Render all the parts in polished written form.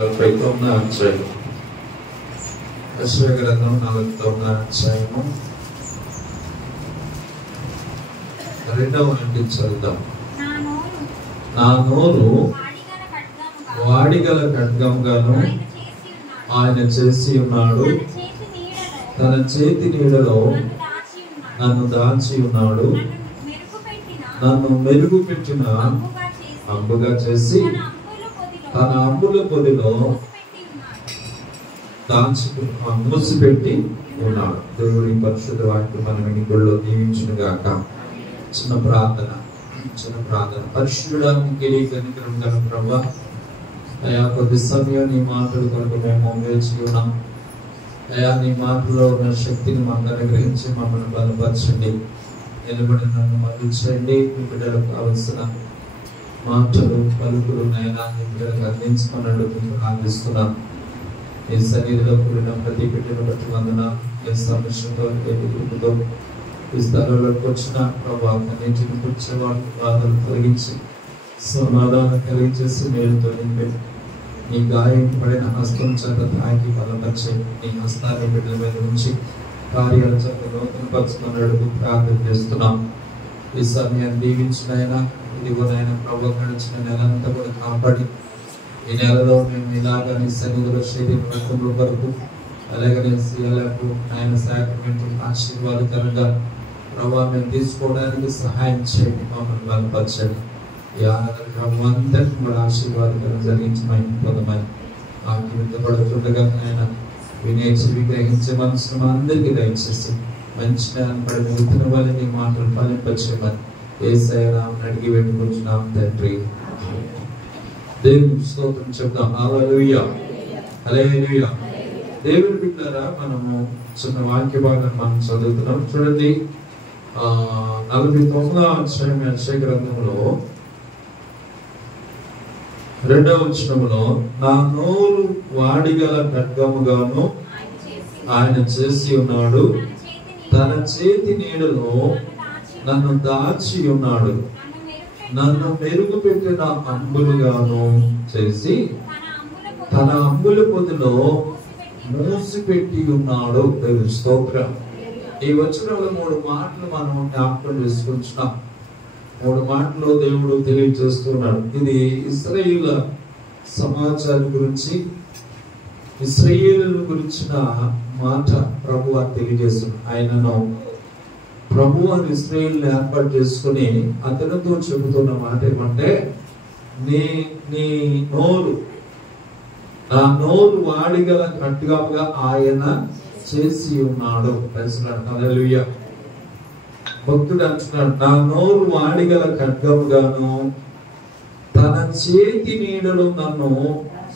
49వ అధ్యాయం యెషయా గ్రంథం 49వ అధ్యాయము 2వ నుండి చదువుదాం. నా నోరు వాడిగల ఖడ్గముగాను ఆయన చేసి ఉన్నాడు, తన చేతి నీడలో నన్ను దాచి ఉన్నాడు, నన్ను మెరుగు పెట్టిన అంబుగా చేసి తన అంబుల పొదిలో మూసిపెట్టి ఉన్నాడు. దేవుడి పరిశుద్ధ వాక్యం మన వెనుకల్లో దీవించును గాక. చిన్న ప్రార్థన. పరిశుద్ధుడానికి ప్రభువా, అయా కొద్ది సమయం నీ మాటలు కొరకు మేము వేచి ఉన్నాం. అయా నీ మాటలో ఉన్న శక్తిని మాకు అనుగ్రహించి మమ్మల్ని బలపరచండి. నిలబడి నన్ను మళ్ళించండి. మీ బిడ్డలకు కావలసిన మాటలు పలుకులు నైనా బిడ్డలకు అందించుకున్నాడు మీకు ప్రార్థిస్తున్నాను. ఈ సన్నిధిలో కూడిన ప్రతి బిడ్డను బట్టి వందన. ఏ సమస్యతో ఎదుగుతో ఈ స్థలంలోకి వచ్చిన ప్రభావం అన్నింటిని కూర్చేవాళ్ళు బాధలు కలిగించి సమాధానం కలిగించేసి మేలుతో నింపి నీ గాయం పడిన హస్తం చేత తాకి బలపరిచి నీ హస్తాన్ని బిడ్డల మీద ఉంచి కార్యాల చేత నూతనపరుచుకున్నాడు ప్రార్థన చేస్తున్నాం. ఈ సమయాన్ని దీవించినైనా ఇదిగోనైనా ప్రభు గడిచిన నెలంతా కూడా కాపాడి ఈ నెలలో మేము ఇలాగా నీ సన్నిధిలో శరీరం వరకు అలాగే సీఎలకు ఆయన సాక్రమెంట్ ఆశీర్వాదకరంగా ప్రభావ మేము తీసుకోవడానికి సహాయం చేయండి. మమ్మల్ని బలపరచండి. ఈ ఆరాధన ప్రభు అందరికీ కూడా ఆశీర్వాదకరం జరిగించమని పొందమని ఆకలించబడుతుండగా ఆయన వినేసి విగ్రహించే మనసును అందరికీ దయచేసి మంచి పడి నూతన వల్ల నీ మాటలు ఫలింపచేయమని యేసయ్య నామమున అడిగి వేడుకుంటున్నాం తండ్రి. దేవునికి స్తోత్రం చెప్దాం. హల్లెలూయా, హల్లెలూయా. దేవుని బిడ్డలారా, మనము చిన్న వాక్య భాగాన్ని మనం చదువుతున్నాం. చూడండి, 49వ అధ్యాయం యెషయా గ్రంథంలో 2వ వచనంలో నా నోరు వాడిగల ఖడ్గముగాను ఆయన చేసి ఉన్నాడు, తన చేతి నీడలో నన్ను దాచి ఉన్నాడు, నన్ను మెరుగు పెట్టిన అంబులుగాను చేసి తన అంబుల పొదిలో మూసిపెట్టి ఉన్నాడు. స్తోత్రం. ఈ వచనంలో 3 మాటలు మనం జ్ఞాపకం చేసుకుంటున్నాం. 3 మాటలు దేవుడు తెలియజేస్తున్నాడు. ఇది ఇశ్రాయేలు సమాజాన్ని గురించి, ఇశ్రాయేలు గురించిన మాట ప్రభువు తెలియజేస్తున్నాడు. ఆయనను ప్రభు అని ఇశ్రాయేలు ఏర్పాటు చేసుకుని అతనితో చెబుతున్న మాట ఏమంటే, నీ నోరు, నా నోరు వాడిగల ఖడ్గముగా ఆయన చేసి ఉన్నాడు. హల్లెలూయా. భక్తుడు అంటున్నాడు, నా నోరు వాడిగల ఖడ్గముగాను తన చేతి నీడలో నన్ను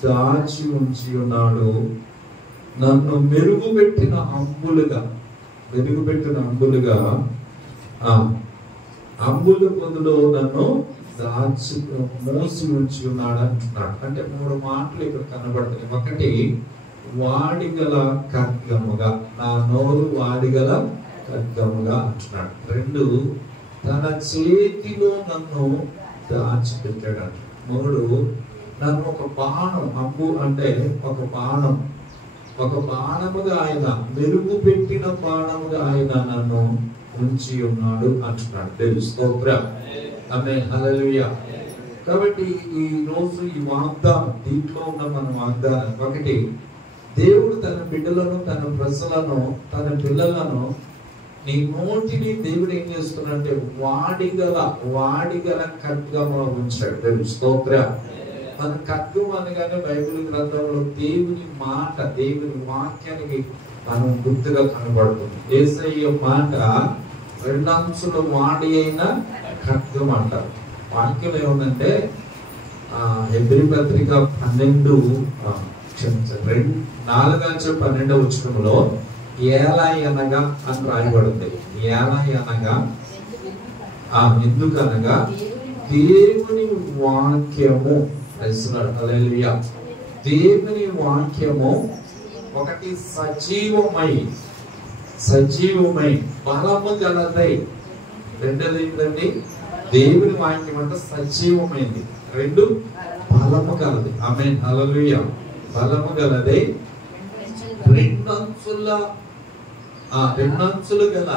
దాచి ఉంచి ఉన్నాడు, నన్ను మెరుగుపెట్టిన అంబులుగా అంబుల పొదిలో నన్ను దాచి మోసి ఉంచి ఉన్నాడు అంటున్నాడు. అంటే 3 మాటలు ఇక్కడ కనబడుతున్నాయి. ఒకటి, వాడిగల ఖడ్గముగా, నా నోరు వాడిగల ఖడ్గముగా అంటున్నాడు. 2, తన చేతిలో నన్ను దాచిపెట్టాడు అంట. 3, నన్ను ఒక బాణం, అంబు అంటే ఒక బాణముగా ఆయన, మెరుగు పెట్టిన బాణముగా ఆయన నన్ను ఉంచి ఉన్నాడు అంటున్నాడు. దేవుని స్తోత్రం. ఆమేన్, హల్లెలూయా. కాబట్టి ఈ రోజు ఈ వాగ్దానం, దీంట్లో ఉన్న మన వాగ్దానం ఒకటి, దేవుడు తన బిడ్డలను, తన ప్రజలను, తన పిల్లలను, నీ నోటిని దేవుడు ఏం చేస్తున్నాడంటే వాడిగల ఖడ్గములో ఉంచాడు. దేవుని స్తోత్రం. మన ఖడ్గం అనగానే బైబిల్ గ్రంథంలో దేవుని మాట, దేవుని వాక్యానికి మనం గుర్తుగా కనబడుతుంది. యేసయ్య మాట 2 అంచుల వాడి అయిన ఖడ్గం అంటారు. వాక్యం ఏముందంటే, హెబ్రీ పత్రిక 4:12 వచనంలో ఏలాయి అనగా అని రాయబడింది. ఏలాయి అనగా ఎందుకనగా దేవుని వాక్యము. హల్లెలూయా. దేవుని వాక్యము ఒకటి సజీవమై బలము గలదై. 2 ఏంటండి? దేవుని వాక్యం అంటే సజీవమైంది. 2 బలము కలది. ఆమేన్, హల్లెలూయా. బలము గలదై రెండంచులు గల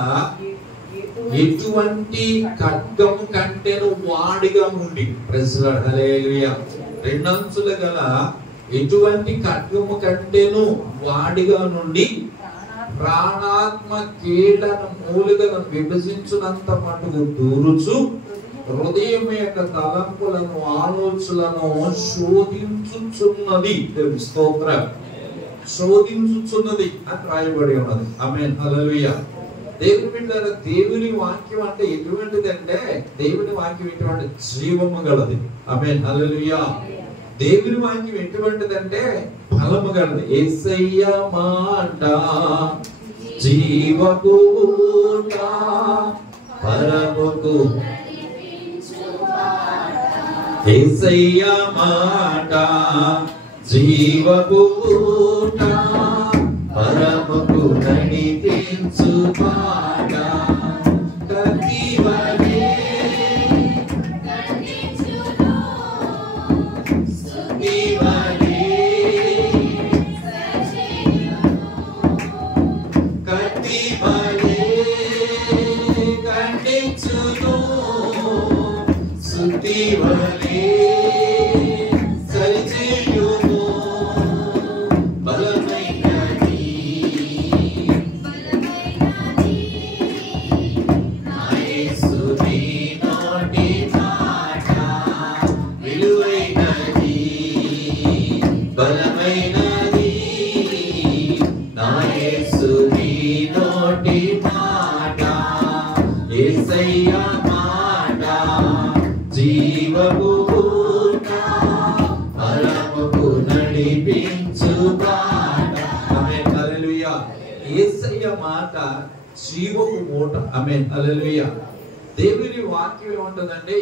ఎటువంటి ఖడ్గము కంటేను వాడిగా ఉండి, హల్లెలూయా, రెండంచులు గల ఎటువంటి ఖడ్గము కంటేను వాడిగా నుండి ప్రాణాత్మ కీళ్లను మూలుగలను విభజించునంత మటుకు దూరుచు హృదయం యొక్క తలంపులను ఆలోచనలను శోధించుచున్నది. స్తోత్రం. శోధించుచున్నది అని రాయబడి ఉన్నది. ఆమేన్, హల్లెలూయా. దేవుని బిడ్డలారా, దేవుని వాక్యం అంటే ఎటువంటిదంటే, దేవుని వాక్యం ఎటువంటి జీవము గలది. ఆమేన్, హల్లెలూయా. దేవుని వాక్యం ఎటువంటిదంటే బలము గలది. యేసయ్య మాట జీవపు ఊట పరముకు, యేసయ్య మాట జీవపు ఊట పరముకు నడిపించు మాట, కత్తివలే మాట జీవపు ఊట. ఆమేన్, హల్లెలూయా. దేవుని వాక్యం ఏమంటుందంటే,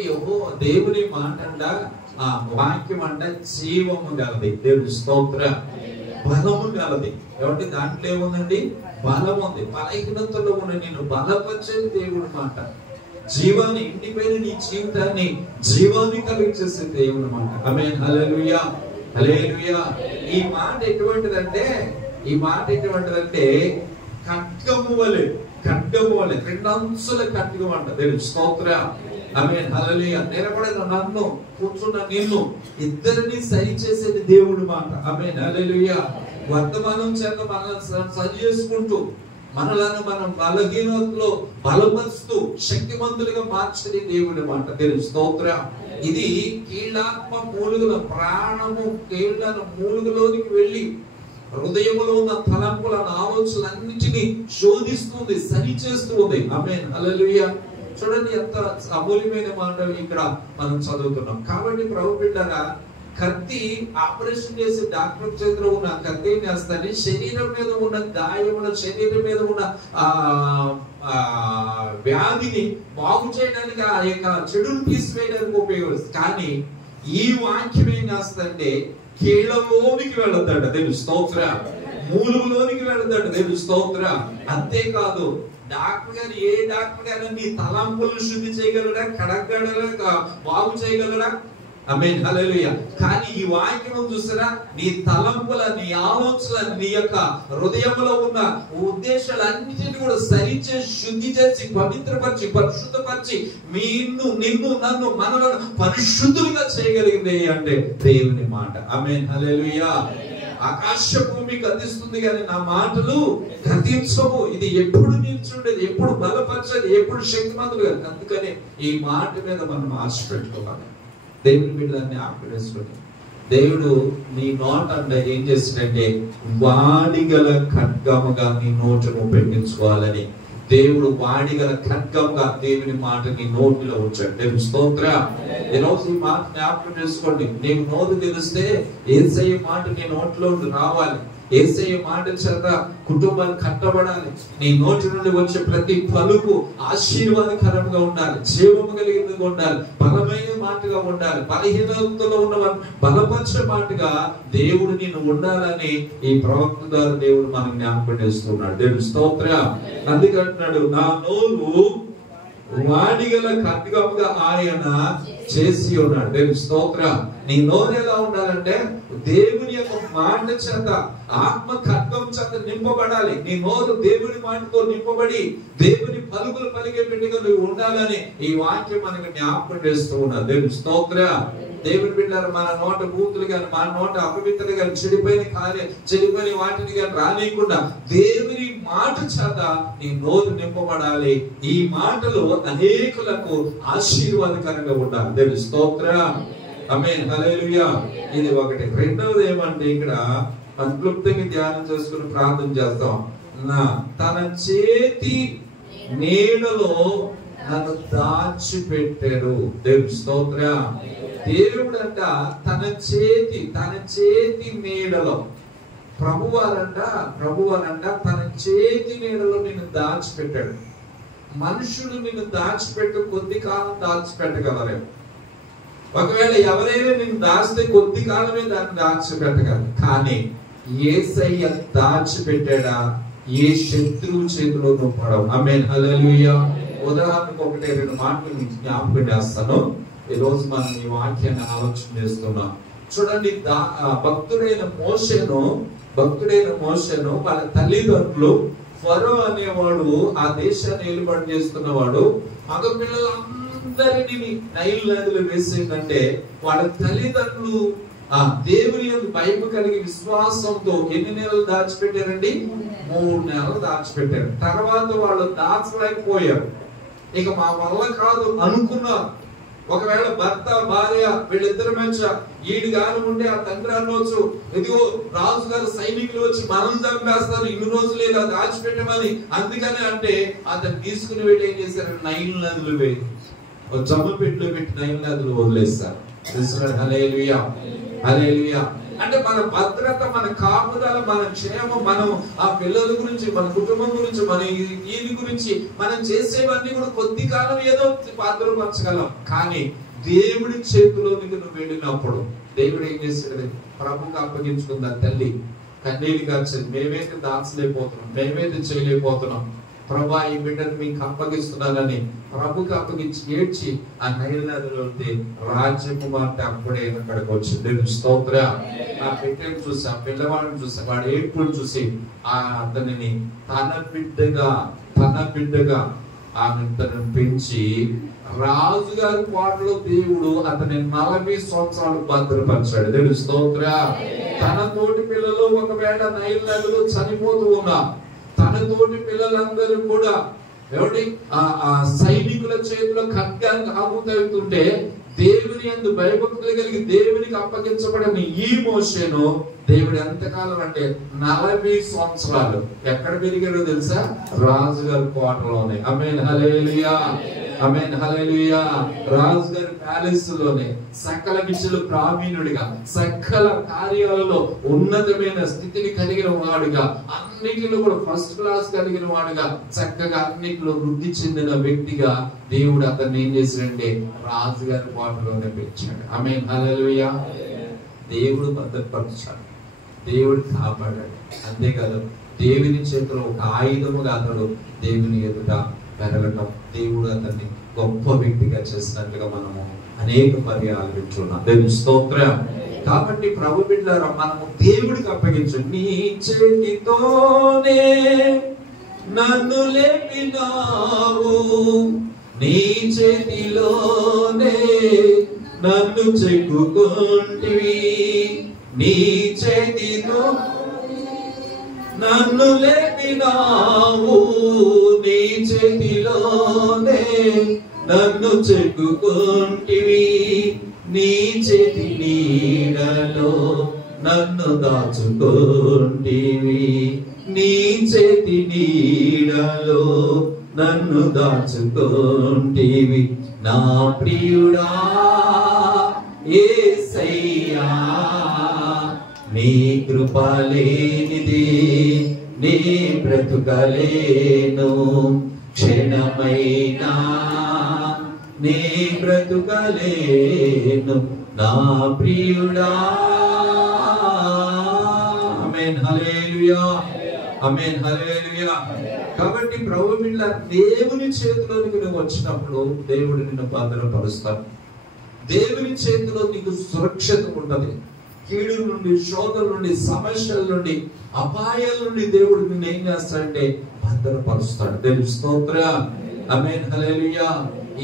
దేవుని మాట అంట, ఆ వాక్యం అంట జీవము గలది. దేవుని స్తోత్రం. బలము గలది. ఏమంటే దాంట్లో ఏముందండి? బలం ఉంది. బలహీనతలో ఉన్న నేను బలపరిచేది దేవుడి మాట. జీవాన్ని, ఇంటిపైన నీ జీవితాన్ని జీవాన్ని కలిగించేసే దేవుడి మాట. ఆమేన్, హల్లెలూయా, హల్లెలూయా. ఈ మాట ఎటువంటిదంటే ఖడ్గము వలె, రెండంచుల ఖడ్గం అంట. దేవుని స్తోత్రం. ఆమేన్, హల్లెలూయా. నిలబడిన నన్ను, కూర్చున్న నిన్ను, ఇద్దరిని సరి చేసేది దేవుడి మాట. ఆమేన్, హల్లెలూయా. వర్తమానం చేత మనల్ని సరి చేసుకుంటూ, మనలను మనం బలహీనతలో బలపరుస్తూ శక్తిమంతులుగా మార్చేది దేవుడి మాట. దేవుని స్తోత్రం. ఇది కీళ్ళాత్మ మూలుగుల, ప్రాణము కీళ్ళను మూలుగులోనికి వెళ్ళి హృదయంలో ఉన్న తలంపులను ఆలోచనలన్నిటినీ శోధిస్తుంది, సరి చేస్తుంది. ఆమేన్, హల్లెలూయా. చూడండి ఎంత అమూల్యమైన మాటలు ఇక్కడ మనం చదువుతున్నాం. కాబట్టి ప్రభు బిడ్డలారా, కత్తి ఆపరేషన్ చేసి డాక్టర్ చేతిలో ఉన్న కత్తి వేస్తాన్ని శరీరం మీద ఉన్న గాయముల, శరీరం మీద ఉన్న వ్యాధిని బాగు చేయడానికి, ఆ యొక్క చెడును తీసివేయడానికి ఉపయోగిస్తుంది. కానీ ఈ వాక్యం ఏం చేస్తుందంటే కీళ్ళలోనికి వెళతాడు. దేవుని స్తోత్రం. మూలుగులోనికి వెళతాడు. దేవుని స్తోత్రం. అంతేకాదు, డాక్టర్ గారు, ఏ డాక్టర్ గారు నీ తలంపులను శుద్ధి చేయగలరా, కడగలరా, బాగు చేయగలరా? ఆమేన్, హల్లెలూయా. కానీ ఈ వాక్యం చూసారా, నీ తలంపుల, నీ ఆలోచన, నీ యొక్క హృదయంలో ఉన్న ఉద్దేశాలన్నిటిని కూడా సరిచేసి, శుద్ధి చేసి, పవిత్రపరిచి, పరిశుద్ధపరిచి నిన్ను, నన్ను, మనలను పరిశుద్ధులుగా చేయగలిగింది అంటే దేవుని మాట. ఆమేన్, హల్లెలూయా. ఆకాశ భూమికి అందిస్తుంది కానీ నా మాటలు గతించవు. ఇది ఎప్పుడు నిల్చుండేది, ఎప్పుడు బలపరిచేది, ఎప్పుడు శక్తిమంతులు. అందుకని ఈ మాట మీద మనం ఆశ పెట్టుకోవాలి. దేవుని బిడ్డలన్నీ ఆపేసుకొని, దేవుడు నీ నోట అంటే ఏం చేసినట్టే వాడిగల ఖడ్గముగా నీ నోటును ఉపయోగించుకోవాలని దేవుడు వాడిగల ఖడ్గముగా దేవుని మాట నీ నోటిలో ఉంచాడు. దేవుని స్తోత్రం. ఈరోజు ఈ మాట జ్ఞాపకం చేసుకోండి. నీవు నోరు తెరిస్తే యేసయ్య మాట నీ నోట్లో రావాలి. యేసయ్య మాట చేత కుటుంబాన్ని కట్టబడాలి. నీ నోటి నుండి వచ్చే ప్రతి పలుకు ఆశీర్వాదకరంగా ఉండాలి, జీవము కలిగినదిగా ఉండాలి, బలమైన మాటగా ఉండాలి. బలహీనతలో ఉన్నవారు బలపరిచే మాటగా దేవుడు నిన్ను ఉండాలని ఈ ప్రవక్త ద్వారా దేవుడు మనకు జ్ఞాపకం చేస్తున్నాడు. దేవుని స్తోత్రం. అందుకంటున్నాడు, నా నోరు వాడిగల ఖడ్గముగా ఆయన చేసి ఉన్నాడు. దేవుని స్తోత్రం. నీ నోరు ఎలా ఉండాలంటే దేవుని యొక్క మాట చేత, ఆత్మ ఖడ్గం చేత నింపబడాలి. నీ నోరు దేవుని మాటతో నింపబడి దేవుని పలుకులు పలికే బిడ్డగా నువ్వు ఉండాలని ఈ వాక్యం మనకు జ్ఞాపకం చేస్తూ ఉన్నది. దేవుని స్తోత్రం. దేవుని బిడ్డలు మన నోట బూతులు కానీ, మన నోట అపవిత్రత కానీ, చెడిపోయిన వాటిని కానీ రానియకుండా దేవుని మాట చేత నీ నోరు నింపబడాలి. ఈ మాటలు అనేకులకు ఆశీర్వాదకరంగా ఉండాలి. దేవుని స్తోత్రం. ఆమేన్. హల్లెలూయా. ఇది ఒకటి. రెండవది ఏమంటే ఇక్కడ సంక్లుప్తంగా ధ్యానం చేసుకుని ప్రార్థన చేస్తాం. తన చేతి నీడలో నన్ను దాచిపెట్టాడు. దేవుని స్తోత్రం. దేవుడంట తన చేతి నీడలో, ప్రభువారంట తన చేతి నీడలో నిన్ను దాచిపెట్టాడు. మనుషులు నిన్ను దాచిపెట్టు కొద్ది కాలం దాచిపెట్టగలరేమో. ఒకవేళ ఎవరైనా నిన్ను దాచితే కొద్ది కాలమే దాన్ని దాచిపెట్టగలరు. కానీ యేసయ్య దాచిపెట్టాడా? ఏ శత్రువు చేతిలో నువ్వు పడవు. ఆమేన్. హల్లెలూయా. ఉదాహరణకు 1-2 మాటలు మీకు జ్ఞాపకం చేస్తాను. ఈ రోజు మనం ఈ వాక్యాన్ని ఆలోచన చేస్తున్నాం. చూడండి, భక్తుడైన మోషేను వాళ్ళ తల్లిదండ్రులు, ఫరో అనేవాడు ఆ దేశాన్ని ఏలుబడి చేస్తున్నవాడు, మగ పిల్లలందరినీ నైల్ నదిలో వేసేటంటే వాళ్ళ తల్లిదండ్రులు ఆ దేవుని యొక్క భయం కలిగి విశ్వాసంతో ఎన్ని నెలలు దాచిపెట్టారండి? 3 నెలలు దాచిపెట్టారు. తర్వాత వాళ్ళు దాచలేకపోయారు. ఇక మా వల్ల కాదు అనుకున్నారు. ఒకవేళ భర్త భార్య వీళ్ళిద్దరి మధ్య ఈడు గాని ఉంటే ఆ తండ్రి అనవచ్చు, ఇదిగో రాజు గారు సైనికులు వచ్చి మనం చంపేస్తారు, ఇన్ని రోజులు ఇలా దాచిపెట్టమని. అందుకని అంటే అతను తీసుకుని వెళ్ళి ఏం చేశారు? నైల్ నదులు జమ్మ పెట్టులో పెట్టి నైల్ నదులు వదిలేస్తారు. హల్లెలూయా. హల్లెలూయా. అంటే మన భద్రత, మన కాపుదల, మన క్షేమం, మనం ఆ పిల్లల గురించి, మన కుటుంబం గురించి, మన ఈది గురించి మనం చేసేవన్నీ కూడా కొద్ది కాలం ఏదో భద్రపరచగలం. కానీ దేవుడి చేతిలోనికి నువ్వు వెళ్ళినప్పుడు దేవుడు ఏం చేశాడు? ప్రభుకు అప్పగించుకుందా తల్లి కన్నీళ్ళు కాల్చింది. మేమైతే దాచలేకపోతున్నాం, మేమైతే చేయలేకపోతున్నాం. ప్రభా ఈ బిడ్డను మీకు అప్పగిస్తున్నానని ప్రభుకి అప్పగించి ఏడ్చి ఆ నైల్ నదిలో వెళ్తే రాజకుమార్తె అప్పుడే అక్కడికి వచ్చింది. స్తోత్రం. ఆ బిడ్డను చూసి, ఆ పిల్లవాడిని చూసి, వాడి ఏడుపును చూసి అతనిని తన బిడ్డగా ఆమె తనను పెంచి రాజుగారి కోటలో దేవుడు అతని 40 సంవత్సరాలు భద్రపరిచాడు. దేవుని స్తోత్రం. తన తోటి పిల్లలు ఒకవేళ నైల్ నదిలో చనిపోతూ ఉన్నా, తన తోటి పిల్లలందరూ కూడా ఎవరి ఆ సైనికుల చేతిలో ఖడ్గానికి ఆహుతవుతుంటే దేవుని యందు భయభక్తులు కలిగి దేవునికి అప్పగించబడిన ఈ మోషేను దేవుడు ఎంతకాలం అంటే 40 సంవత్సరాలు ఎక్కడ పెరిగాడో తెలుసా? రాజుగారి కోటలోనే. ఆమేన్. హల్లెలూయా. ఆమేన్. హల్లెలూయా. రాజుగారి ప్యాలెస్ లోనే సకల విషయాలు ప్రావీణుడిగా, సకల కార్యాలలో ఉన్నతమైన స్థితిని కలిగిన వాడుగా, అన్నిటిలో కూడా ఫస్ట్ క్లాస్ కలిగిన వాడుగా, చక్కగా అన్నిటిలో వృద్ధి చెందిన వ్యక్తిగా దేవుడు అతన్ని ఏం చేశాడంటే రాజుగారి కోటలోనే పెంచాడు. ఆమేన్. హల్లెలూయా. దేవుడు భద్రపరిచాడు, దేవుడు కాపాడాడు. అంతేకాదు దేవుని చేతిలో ఒక ఆయుధముగా అతడు దేవుని ఎదుట పెరగటం, దేవుడు అతన్ని గొప్ప వ్యక్తిగా చేసినట్లుగా మనము అనేక పర్యాలు వింటున్నాం. దేవుని స్తోత్రం. కాబట్టి ప్రభు బిడ్డలారా, మనము దేవుడికి అప్పగించు. నీ చేతితోనే నన్ను లేపినావు, నీ చేతిలోనే నన్ను చెక్కుకుంటివి, నీ చేతితో నన్ను లేపినావు, నీ చేతిలోనే నన్ను చెక్కుకుంటివి, నీ చేతి నీడలో నన్ను దాచుకుంటివి, నీ చేతి నీడలో నన్ను దాచుకుంటివి. నా ప్రియుడా యేసయ్యా, నీ కృప లేనిది నీ బ్రతుకలేను, క్షణమైనా నీ బ్రతుకలేను నా ప్రియుడా. ఆమేన్. హల్లెలూయా. ఆమేన్. హల్లెలూయా. కాబట్టి ప్రభు బిడ్డల దేవుని చేతిలోనికి నువ్వు వచ్చినప్పుడు దేవుడు నిన్ను భద్రపరుస్తాడు. దేవుని చేతిలో నీకు సురక్షిత ఉంటది. కీడు నుండి, శోధన నుండి, సమస్యల నుండి, అపాయాల నుండి దేవుడు నిన్ను ఏం చేస్తాడంటే భద్రపరుస్తాడు. దేవుని స్తోత్రం. ఆమేన్, హల్లెలూయా.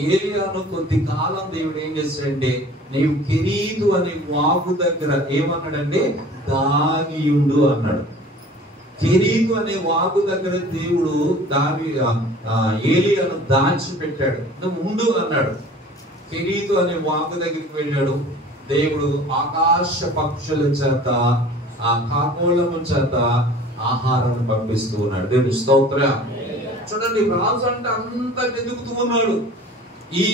ఏలియాను కొద్ది కాలం దేవుడు ఏం చేశాడంటే, నీవు కెరీతు అనే వాగు దగ్గర ఏమన్నాడంటే దాగియుండు అన్నాడు. కెరీతు అనే వాగు దగ్గర దేవుడు ఏలియాను దాచిపెట్టాడు. నువ్వు ఉండు అన్నాడు. కెరీతు అనే వాగు దగ్గరికి వెళ్ళాడు. దేవుడు ఆకాశ పక్షుల చేత, ఆ కాకోళము చేత ఆహారాన్ని పంపిస్తూ ఉన్నాడు. దేవుని స్తోత్రం. చూడండి, రాజు అంటే అంత వెతుకుతూ ఉన్నాడు. ఈ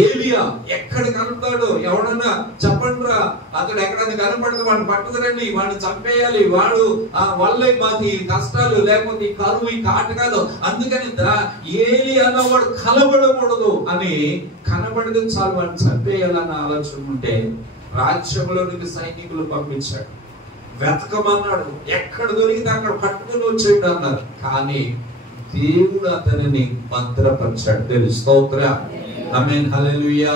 ఏలియా ఎక్కడ కనపడతాడు, ఎవడన్నా చెప్పండి రా, అతడు ఎక్కడన్నా కనపడదు, వాడిని పట్టుకురండి, వాడిని చంపేయాలి, వాడు వల్లే మాకు ఈ కష్టాలు, లేకపోతే ఈ కరువు, ఈ కాటకాలు, అందుకని ఏలియా అన్నవాడు కనబడకూడదు అని, కనబడితే చాలు వాడిని చంపేయాలన్న ఆలోచన ఉంటే రాజ్యంలోనికి సైనికులు పంపించాడు. వెతకమన్నాడు, ఎక్కడ దొరికితే అక్కడ పట్టుకుని వచ్చేయండి అన్నారు. కానీ దేవుడు అతనిని భద్రపరిచాడు. దేవుని స్తోత్రం. ఆమేన్, హల్లెలూయా.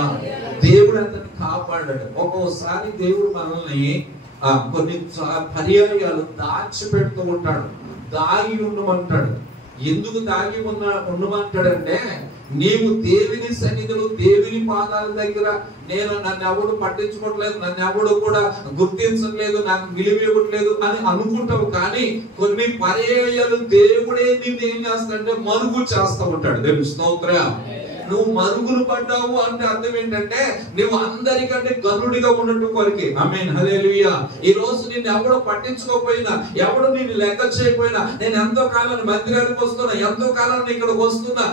దేవుడు అతన్ని కాపాడాడు. ఒక్కోసారి దేవుడు మనల్ని కొన్ని పర్యాయాలు దాచిపెడుతూ ఉంటాడు, దాగి ఉండమంటాడు. ఎందుకు దాగి ఉండమంటాడంటే, నీవు దేవుని సన్నిధిలో, దేవుని పాదాల దగ్గర నన్ను ఎవడు పట్టించుకోవట్లేదు, నన్ను ఎవడు కూడా గుర్తించట్లేదు, నాకు విలువ ఇవ్వట్లేదు అని అనుకుంటావు. కానీ కొన్ని పర్యాయాలు దేవుడే నిన్ను ఏం చేస్తాడంటే మరుగు చేస్తూ ఉంటాడు. దేవుని స్తోత్రం. నువ్వు మరుగులు పడ్డావు అంటే అర్థం ఏంటంటే, నువ్వు అందరికంటే గనుడిగా ఉన్నట్టు కొరికి. ఆమేన్, హల్లెలూయా. ఈ రోజు నిన్ను ఎవడో పట్టించుకోకపోయినా, ఎవడో నిన్ను లెక్క చేయకపోయినా, నేను ఎంతో కాలం మందిరానికి వస్తున్నా, ఎంతో కాలం ఇక్కడికి వస్తున్నా,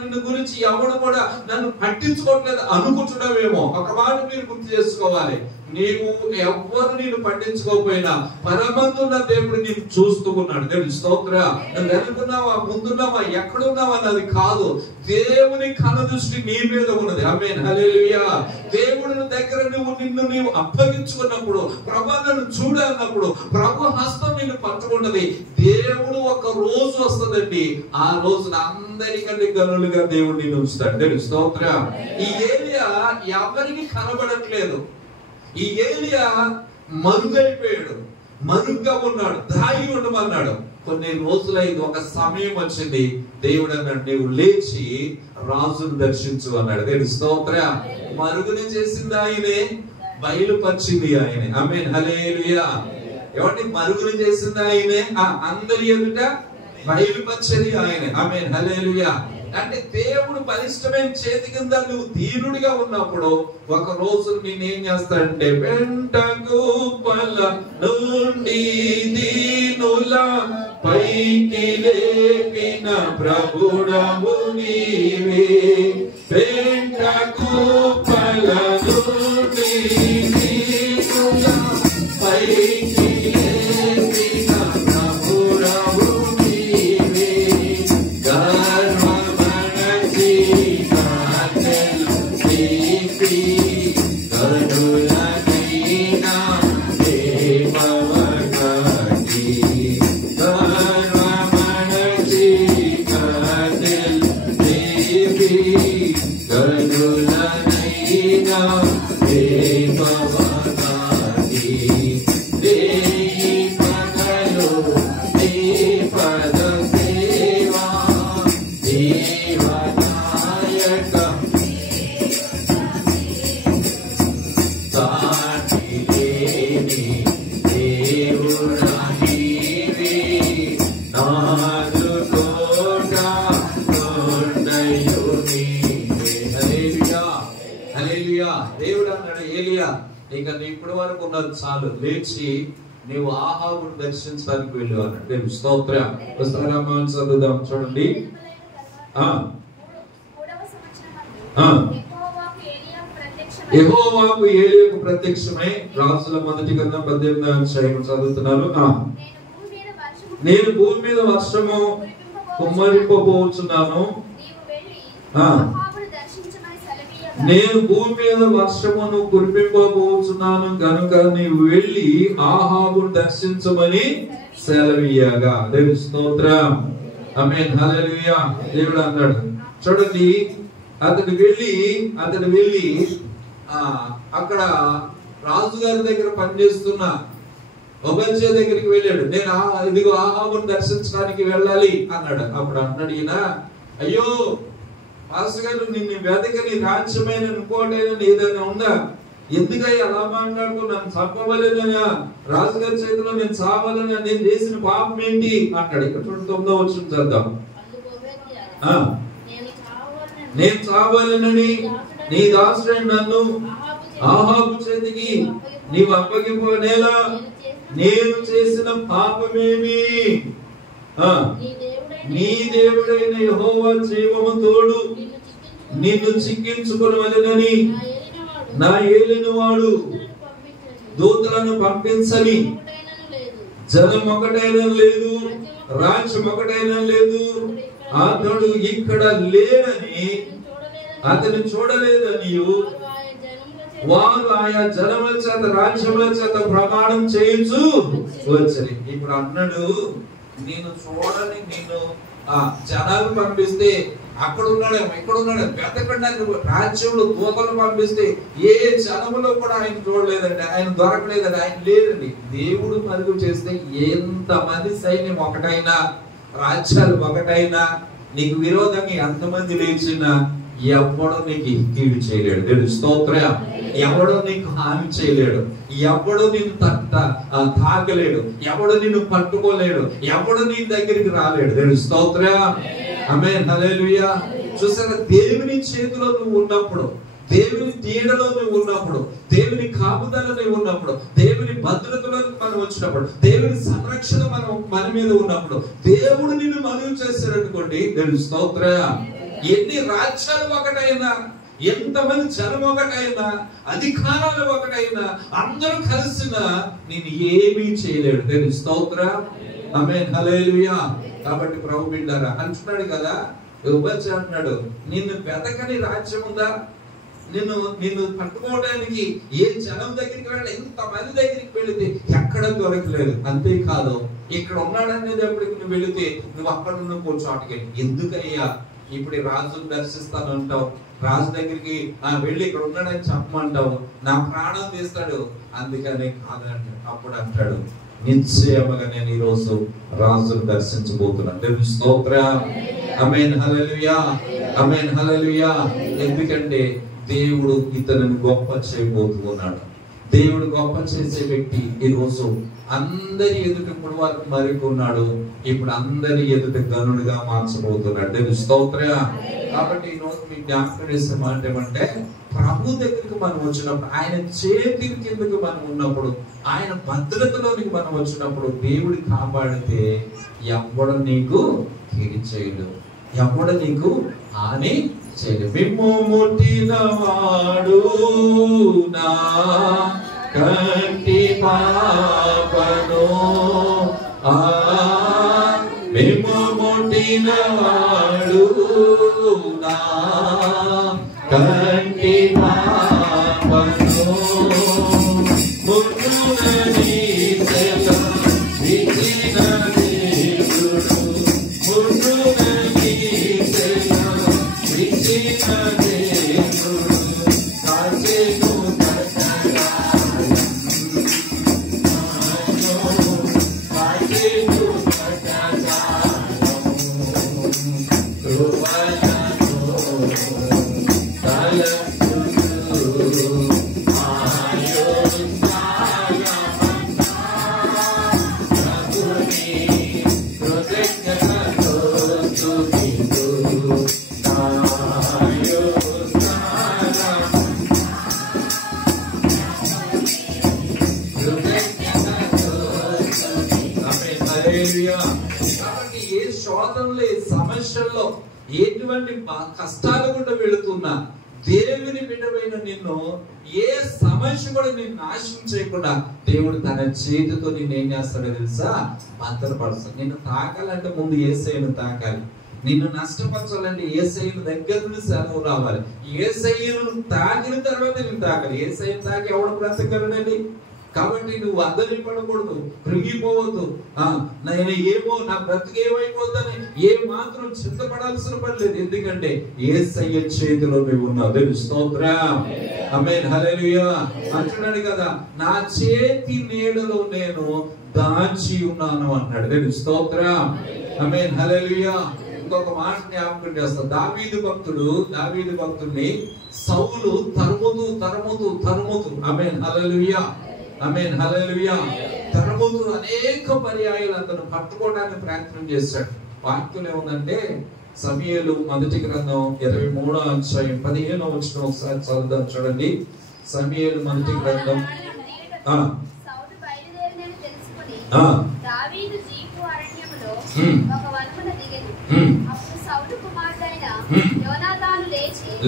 నిన్ను గురించి ఎవడు కూడా నన్ను పట్టించుకోవట్లేదు అనుకుంటున్నావేమో. ఒక మాట మీరు గుర్తు చేసుకోవాలి, నీవు ఎవ్వరు నేను పట్టించుకోకపోయినా పరమందున్న దేవుడు నేను చూస్తూ ఉన్నాడు. దేవుని స్తోత్రం. నువ్వు వెనుకున్నావా, ముందున్నావా, ఎక్కడున్నావా అన్నది కాదు, దేవుని కనుదృష్టి నీ మీద ఉన్నది. ఆమేన్, హల్లెలూయా. దేవుడి దగ్గర నిన్ను అప్పగించుకున్నప్పుడు, ప్రభు నన్ను చూడన్నప్పుడు, ప్రభు హస్తం నిన్ను పట్టుకున్నది. దేవుడు ఒక రోజు వస్తుందండి, ఆ రోజున అందరికంటే గనులుగా దేవుడు నిన్ను ఉంచుతాడు. దేవుని స్తోత్రం. ఈ ఏలియా ఎవరికి కనబడట్లేదు. ఈ ఏలియా మరుగైపోయాడు, మరుగ్గా ఉన్నాడు, దాగి ఉండమన్నాడు. కొన్ని రోజులైంది, ఒక సమయం వచ్చింది, దేవుడు అన్నాడు, నీవు లేచి రాజును దర్శించు అన్నాడు. దేవుని స్తోత్రం. మరుగుని చేసింది ఆయనే, బయలుపరిచింది ఆయనే. ఆమేన్, హల్లెలూయా. ఎవరిని మరుగుని చేసింది ఆయనే, అందరి ఎదుట బయలుపరిచేది ఆయనే. ఆమేన్, హల్లెలూయా. అంటే దేవుడు బలిష్టమైన చేతి కింద నువ్వు దీనుడిగా ఉన్నప్పుడు ఒక రోజు నేనేం చేస్తాడంటే, వెంట గొప్పల నుండి దీనుల పైకి లేపిన ప్రభుడవు నీవే. వెంట గొప్పల నుండి దీనుల పైకి లేపిన ప్రభుడవు నీవే. దేవుడు అన్నాడు, ఏలియా ఇక నీ ఇప్పటి వరకు ఉన్నది చాలు, లేచి నీవు ఆహాబును దర్శించడానికి వెళ్ళు అన్నాడు. దేవుని స్తోత్రం. పుస్తకరామాయణం చదువుదాం, చూడండి. యెహోవాకు ఏలియాకు ప్రత్యక్షమై, రాజుల మొదటి గ్రంథం 18వ అధ్యాయం చదువుతున్నాను. నేను భూమి మీద వర్షము కుమ్మరింపబోచున్నాను, నేను భూమి మీద వర్షమును కురిపింపబోచున్నాను కనుక నీవు వెళ్ళి ఆహాబును దర్శించమని సెలవీయగా. దేవుని స్తోత్రం. ఆమేన్, హల్లెలూయా. దేవుడు అన్నాడు, చూడండి, అతడు వెళ్ళి అక్కడ రాజుగారి దగ్గర పనిచేస్తున్న ఒబద్యా దగ్గరికి వెళ్ళాడు. నేను ఇదిగో ఆహాబును దర్శించడానికి వెళ్ళాలి అన్నాడు. అప్పుడు అన్నాడు ఈయన, అయ్యో పాస్టర్ గారు, నిన్ను వెతకని రాజ్యమైన ఇంకోటైనా ఏదైనా ఉందా? ఎందుకయ్యా అలా మాట్లాడుతూ నన్ను చంపవలేదనా, రాజుగారి చేతిలో నేను చావాలని నేను చేసిన పాపం ఏంటి అంటాడు. ఇక్కడ 9వ వచనం చదువుదాం. నేను చావాలనని నీ దాసుడైన నన్ను ఆహాబు చేతికి నీవు అప్పగింపనేలా, నేను చేసిన పాపమేమి? నీ దేవుడైన యెహోవా జీవము తోడు నిన్ను చిక్కించుకొనవలెనని నా ఏలినవాడు దూతలను పంపించని జనం ఒకటైనా లేదు, రాజ్యం ఒకటైనా లేదు, అతడు ఇక్కడ లేడని అతను చూడలేదని వారు ఆయా జనముల చేత రాజ్యముల చేత ప్రమాణం చేయించు వచ్చని. ఇప్పుడు అన్నాడు, నేను చూడని నిన్ను జనాలు పంపిస్తే అక్కడ ఉన్నాడేమో ఇక్కడ ఉన్నాడేమో వెతకండి, రాజ్యంలో దూతలు పంపిస్తే ఏ జనములో కూడా ఆయన చూడలేదండి, ఆయన దొరకలేదండి, ఆయన లేదండి. దేవుడు మరుగు చేస్తే ఎంతమంది సైన్యం ఒకటైనా, రాజ్యాలు ఒకటైనా, నీకు విరోధంగా ఎంతమంది లేచినా ఎవడో నీకు కీడు చేయలేడు. దేవుని స్తోత్రం. ఎవడో నీకు హాని చేయలేడు, ఎవడో నిన్ను తాకలేడు, ఎవడో నిన్ను పట్టుకోలేడు, ఎవడో నీ దగ్గరికి రాలేడు. దేవుని స్తోత్రం. ఆమేన్, హల్లెలూయా. చూసారా, దేవుని చేతిలో నువ్వు ఉన్నప్పుడు, దేవుని నీడలో నువ్వు ఉన్నప్పుడు, దేవుని కాపుదలలో నువ్వు ఉన్నప్పుడు, దేవుని భద్రతలో మనం వచ్చినప్పుడు, దేవుని సంరక్షణ మన మీద ఉన్నప్పుడు, దేవుడు నిన్ను మనవి చేశారనుకోండి. దేవుని స్తోత్రం. ఎన్ని రాజ్యాలు ఒకటైనా, ఎంతమంది జనం ఒకటైనా, అధికారాలు ఒకటైనా, అందరూ కలిసినా నేను ఏమీ చేయలేడు. దేవుని స్తోత్రం. ఆమేన్, హల్లెలూయా. కాబట్టి ప్రభు బిడ్డారా అంటున్నాడు కదా, ఉపజ అంటున్నాడు, నిన్ను వెతకని రాజ్యం ఉందా? నిన్ను పట్టుకోవడానికి ఏ జనం దగ్గరికి వెళ్ళాలి, ఎంతమంది దగ్గరికి వెళితే ఎక్కడ దొరకలేదు. అంతేకాదు, ఇక్కడ ఉన్నాడనేటప్పటికి నువ్వు వెళితే నువ్వు అక్కడ నువ్వు కూర్చోటకి ఎందుకయ్యా ఇప్పుడు రాజును దర్శిస్తానంటావు, రాజు దగ్గరికి వెళ్ళి ఇక్కడ ఉన్నాడని చెప్పమంటావు, నా ప్రాణం తీస్తాడు, అందుకనే కాదండి. అప్పుడు అంటాడు, నిశ్చయముగా నేను ఈ రోజు రాజును దర్శించబోతున్నాను. దేవుని స్తోత్రం. ఆమేన్, హల్లెలూయా. ఆమేన్, హల్లెలూయా. ఎందుకంటే దేవుడు ఇతనిని గొప్ప చేయబోతున్నాడు. దేవుడు గొప్ప చేసే వ్యక్తి ఈ రోజు అందరి ఎదుట ఇప్పుడు వరకు మరికొన్నాడు, ఇప్పుడు అందరి ఎదుట గనుడుగా మార్చబోతున్నాడు. దేవుని స్తోత్రం. కాబట్టి ఈ రోజు మీ జ్ఞాపకం చేసే మాట ఏమంటే, ప్రభు దగ్గరికి మనం వచ్చినప్పుడు, ఆయన చేతి కిందకి మనం ఉన్నప్పుడు, ఆయన భద్రతలోనికి మనం వచ్చినప్పుడు, దేవుడు కాపాడితే ఎవడు నీకు కీడు చేయడు, ఎవడు నీకు హాని చేయడు. మిమ్ము ముట్టిన వాడు నా కంటి పాపను, మిమ్ము ముట్టిన వాడు నా కంటి పాపను, ముట్టునని తెల విచిన దేవుడు, ముట్టునని తెల విచిన దేవుడు, కాచేను కాబట్టి ఏ శోధనలో, ఏ సమస్యల్లో, ఎటువంటి కష్టాలు కూడా వెళుతున్నా దేవుని బిడ్డమైన నిన్ను ఏ సమస్య కూడా నిన్ను నాశనం చేయకుండా దేవుడు తన చేతితో నిన్ను ఏం చేస్తాడో తెలుసా? భద్రపరుస్తాడు. నిన్ను తాకాలంటే ముందు యేసయ్యను తాకాలి, నిన్ను నష్టపరచాలంటే యేసయ్య దగ్గర నుండి సెలవు రావాలి, యేసయ్యను తాకిన తర్వాత నిన్ను తాకాలి. యేసయ్యను తాకి ఎవడు బ్రతకగలడండి? కాబట్టి నువ్వు అదరి పడకూడదు, కృంగిపోవద్దు. నేను ఏమో నా బ్రతుకు ఏమైపోద్దని ఏ మాత్రం చింతపడాల్సిన పని లేదు. ఎందుకంటే యేసయ్య చేతిలో నువ్వు ఉన్నావు. స్తోత్రం. ఆమేన్. హల్లెలూయా. అంటున్నాడు కదా, నా చేతి నీడలో నేను దాచి ఉన్నాను అన్నాడు. స్తోత్రం. ఆమేన్. హల్లెలూయా. ఇంకొక మాట జ్ఞాపకం చేస్తాను. దావీదు భక్తుడిని సౌలు తరుముతూ ఆమేన్. హల్లెలూయా. ఆమేన్. హల్లెలూయా. తరుముతూ అనేక పర్యాయాలు అతను పట్టుకోవడానికి ప్రయత్నం చేశాడు. వాక్యం ఏముందంటే, సమూయేలు మొదటి గ్రంథం 23వ అధ్యాయం 15వ వచనం ఒకసారి చదువుదాం చూడండి. సమూయేలు మొదటి గ్రంథం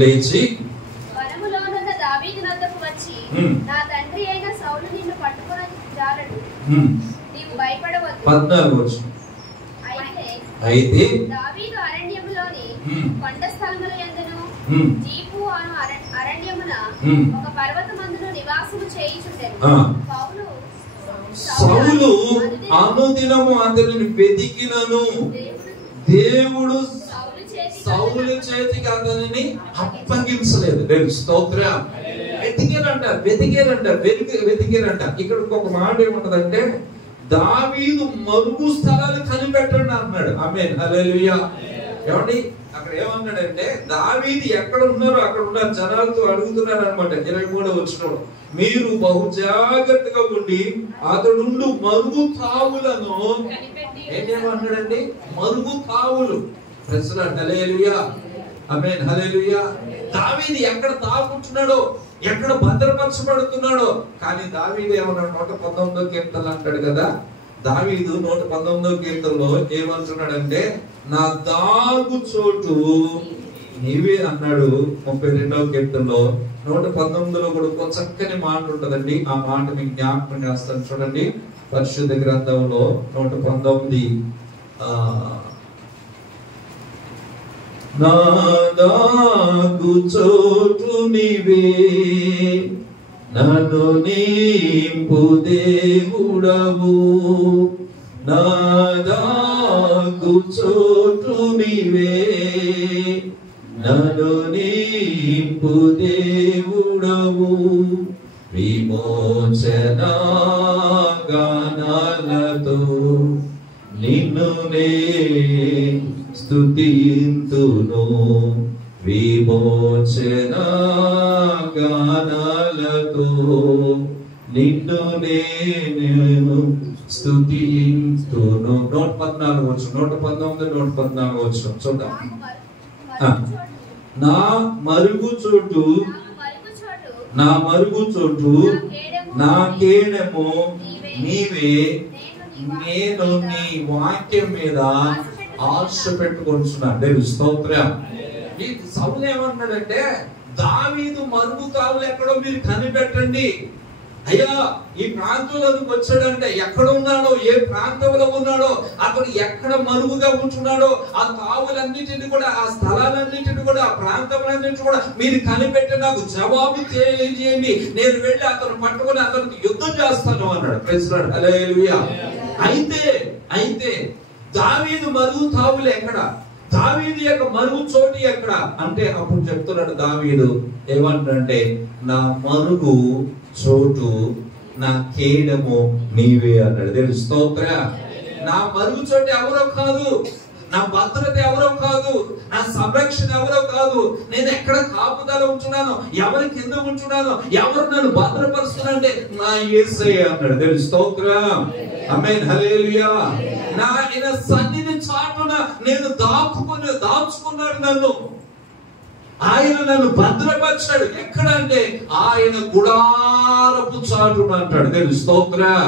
లేచి వనములోనున్న దావీదు వద్దకు వచ్చి, నా తండ్రి అయిన సౌలు నిన్ను పట్టుకొని జాలడు, నీవు భయపడవద్దు. 14వ వచనం. అయితే దావీదు అరణ్యములోని కొండ స్థలముల యందును జీపు అను అరణ్యమున ఒక పర్వతమందును నివాసము చేయుచుండెను. సౌలు అనుదినము అతనిని వెతికినను దేవుడు సౌలు చేతికి అతనిని అప్పగించలేదు. స్తోత్రం. వెతికేరంట. ఇక్కడ ఇంకొక మాట ఏముంటదంటే, దావీదు మరుగు స్థలాలు కనిపెట్టండి అన్నాడు. ఆమేన్. హల్లెలూయా. ఏమండి అక్కడ ఏమన్నాడంటే, దావీదు ఎక్కడ ఉన్నారో అక్కడ ఉన్న జనాలతో అడుగుతున్నారు అనమాట. 23వ వచనం, మీరు బహు జాగ్రత్తగా ఉండి అతడు మరుగు తావులను ఏమన్నాడండి? మరుగు తావులు. హల్లెలూయా. ఆమేన్. హల్లెలూయా. దావీదు ఎక్కడ తాగుతున్నాడో, ఎక్కడ భద్రపరచబడుతున్నాడో. కానీ దావీదు ఏమన్నాడు? 119వ కీర్తన అంటాడు కదా, దావీదు 119వ కీర్తనలో ఏమంటున్నాడంటే, నా దాగు చోటు నీవే అన్నాడు. 32వ కీర్తనలో 119లో కూడా ఒక చక్కని మాట ఉంటదండి. ఆ మాట మీకు జ్ఞాపకం చేస్తాను చూడండి. పరిశుద్ధ గ్రంథంలో 119 నా దాగు చోటు నీవే, నన్ను నింపు దేవుడవు. నా దాగు చోటు నీవే, నన్ను నింపు దేవుడవు. విమోచన గానాలతో నిన్ను నే స్తుతింతును. విమోచన గానాలతో నిన్ను నేను స్తుతింతును. 114 వచనం, 119, 114 వచనం చూద్దాం. నా మరుగు చోటు నా కేడము నీవే, నేను నీ వాక్యం మీద ఆశ పెట్టుకుంటున్నాను. స్తోత్రం. ఈ సౌలు ఏమన్నాడంటే, దావీదు మరుగు తావులు ఎక్కడో మీరు కనిపెట్టండి. అయ్యా ఈ ప్రాంతంలోకి వచ్చాడంటే ఎక్కడ ఉన్నాడో, ఏ ప్రాంతంలో ఉన్నాడో, అతడు ఎక్కడ మరుగుగా ఉంటున్నాడో, ఆ తావులన్నిటిని కూడా, ఆ స్థలాలన్నిటిని కూడా, ఆ ప్రాంతాలన్నిటిని కూడా మీరు కనిపెట్టి నాకు జవాబు తెలియజేయండి. నేను వెళ్ళి అతను పట్టుకొని అతనికి యుద్ధం చేస్తాను అన్నాడు. Praise lord. హల్లెలూయా. అయితే దావీదు మరుగు తావులు ఎక్కడ, దావీదు యొక్క మరుగు చోటు ఎక్కడ అంటే, అప్పుడు చెప్తున్నాడు దావీదు ఏమంటే, నా మరుగు చోటు నా కేడము నీవే అన్నాడు. స్తోత్రం. నా మరుగు చోటు ఎవరో కాదు, నా భద్రత ఎవరో కాదు, నా సంరక్షణ ఎవరో కాదు, నేను ఎక్కడ కాపుదల ఉంటున్నాను, ఎవరి కింద ఉంటున్నాను, ఎవరు నన్ను భద్రపరుస్తున్నానంటే నా యేసయ్య అన్నాడు. స్తోత్రం. ఆమేన్. హల్లెలూయా. ఆయన సన్నిధి చాటున నేను దాచుకున్నాడు నన్ను. ఆయన నన్ను భద్రపరిచాడు. ఎక్కడ అంటే ఆయన గుడారపు చాటున అంటాడు. స్తోత్రం.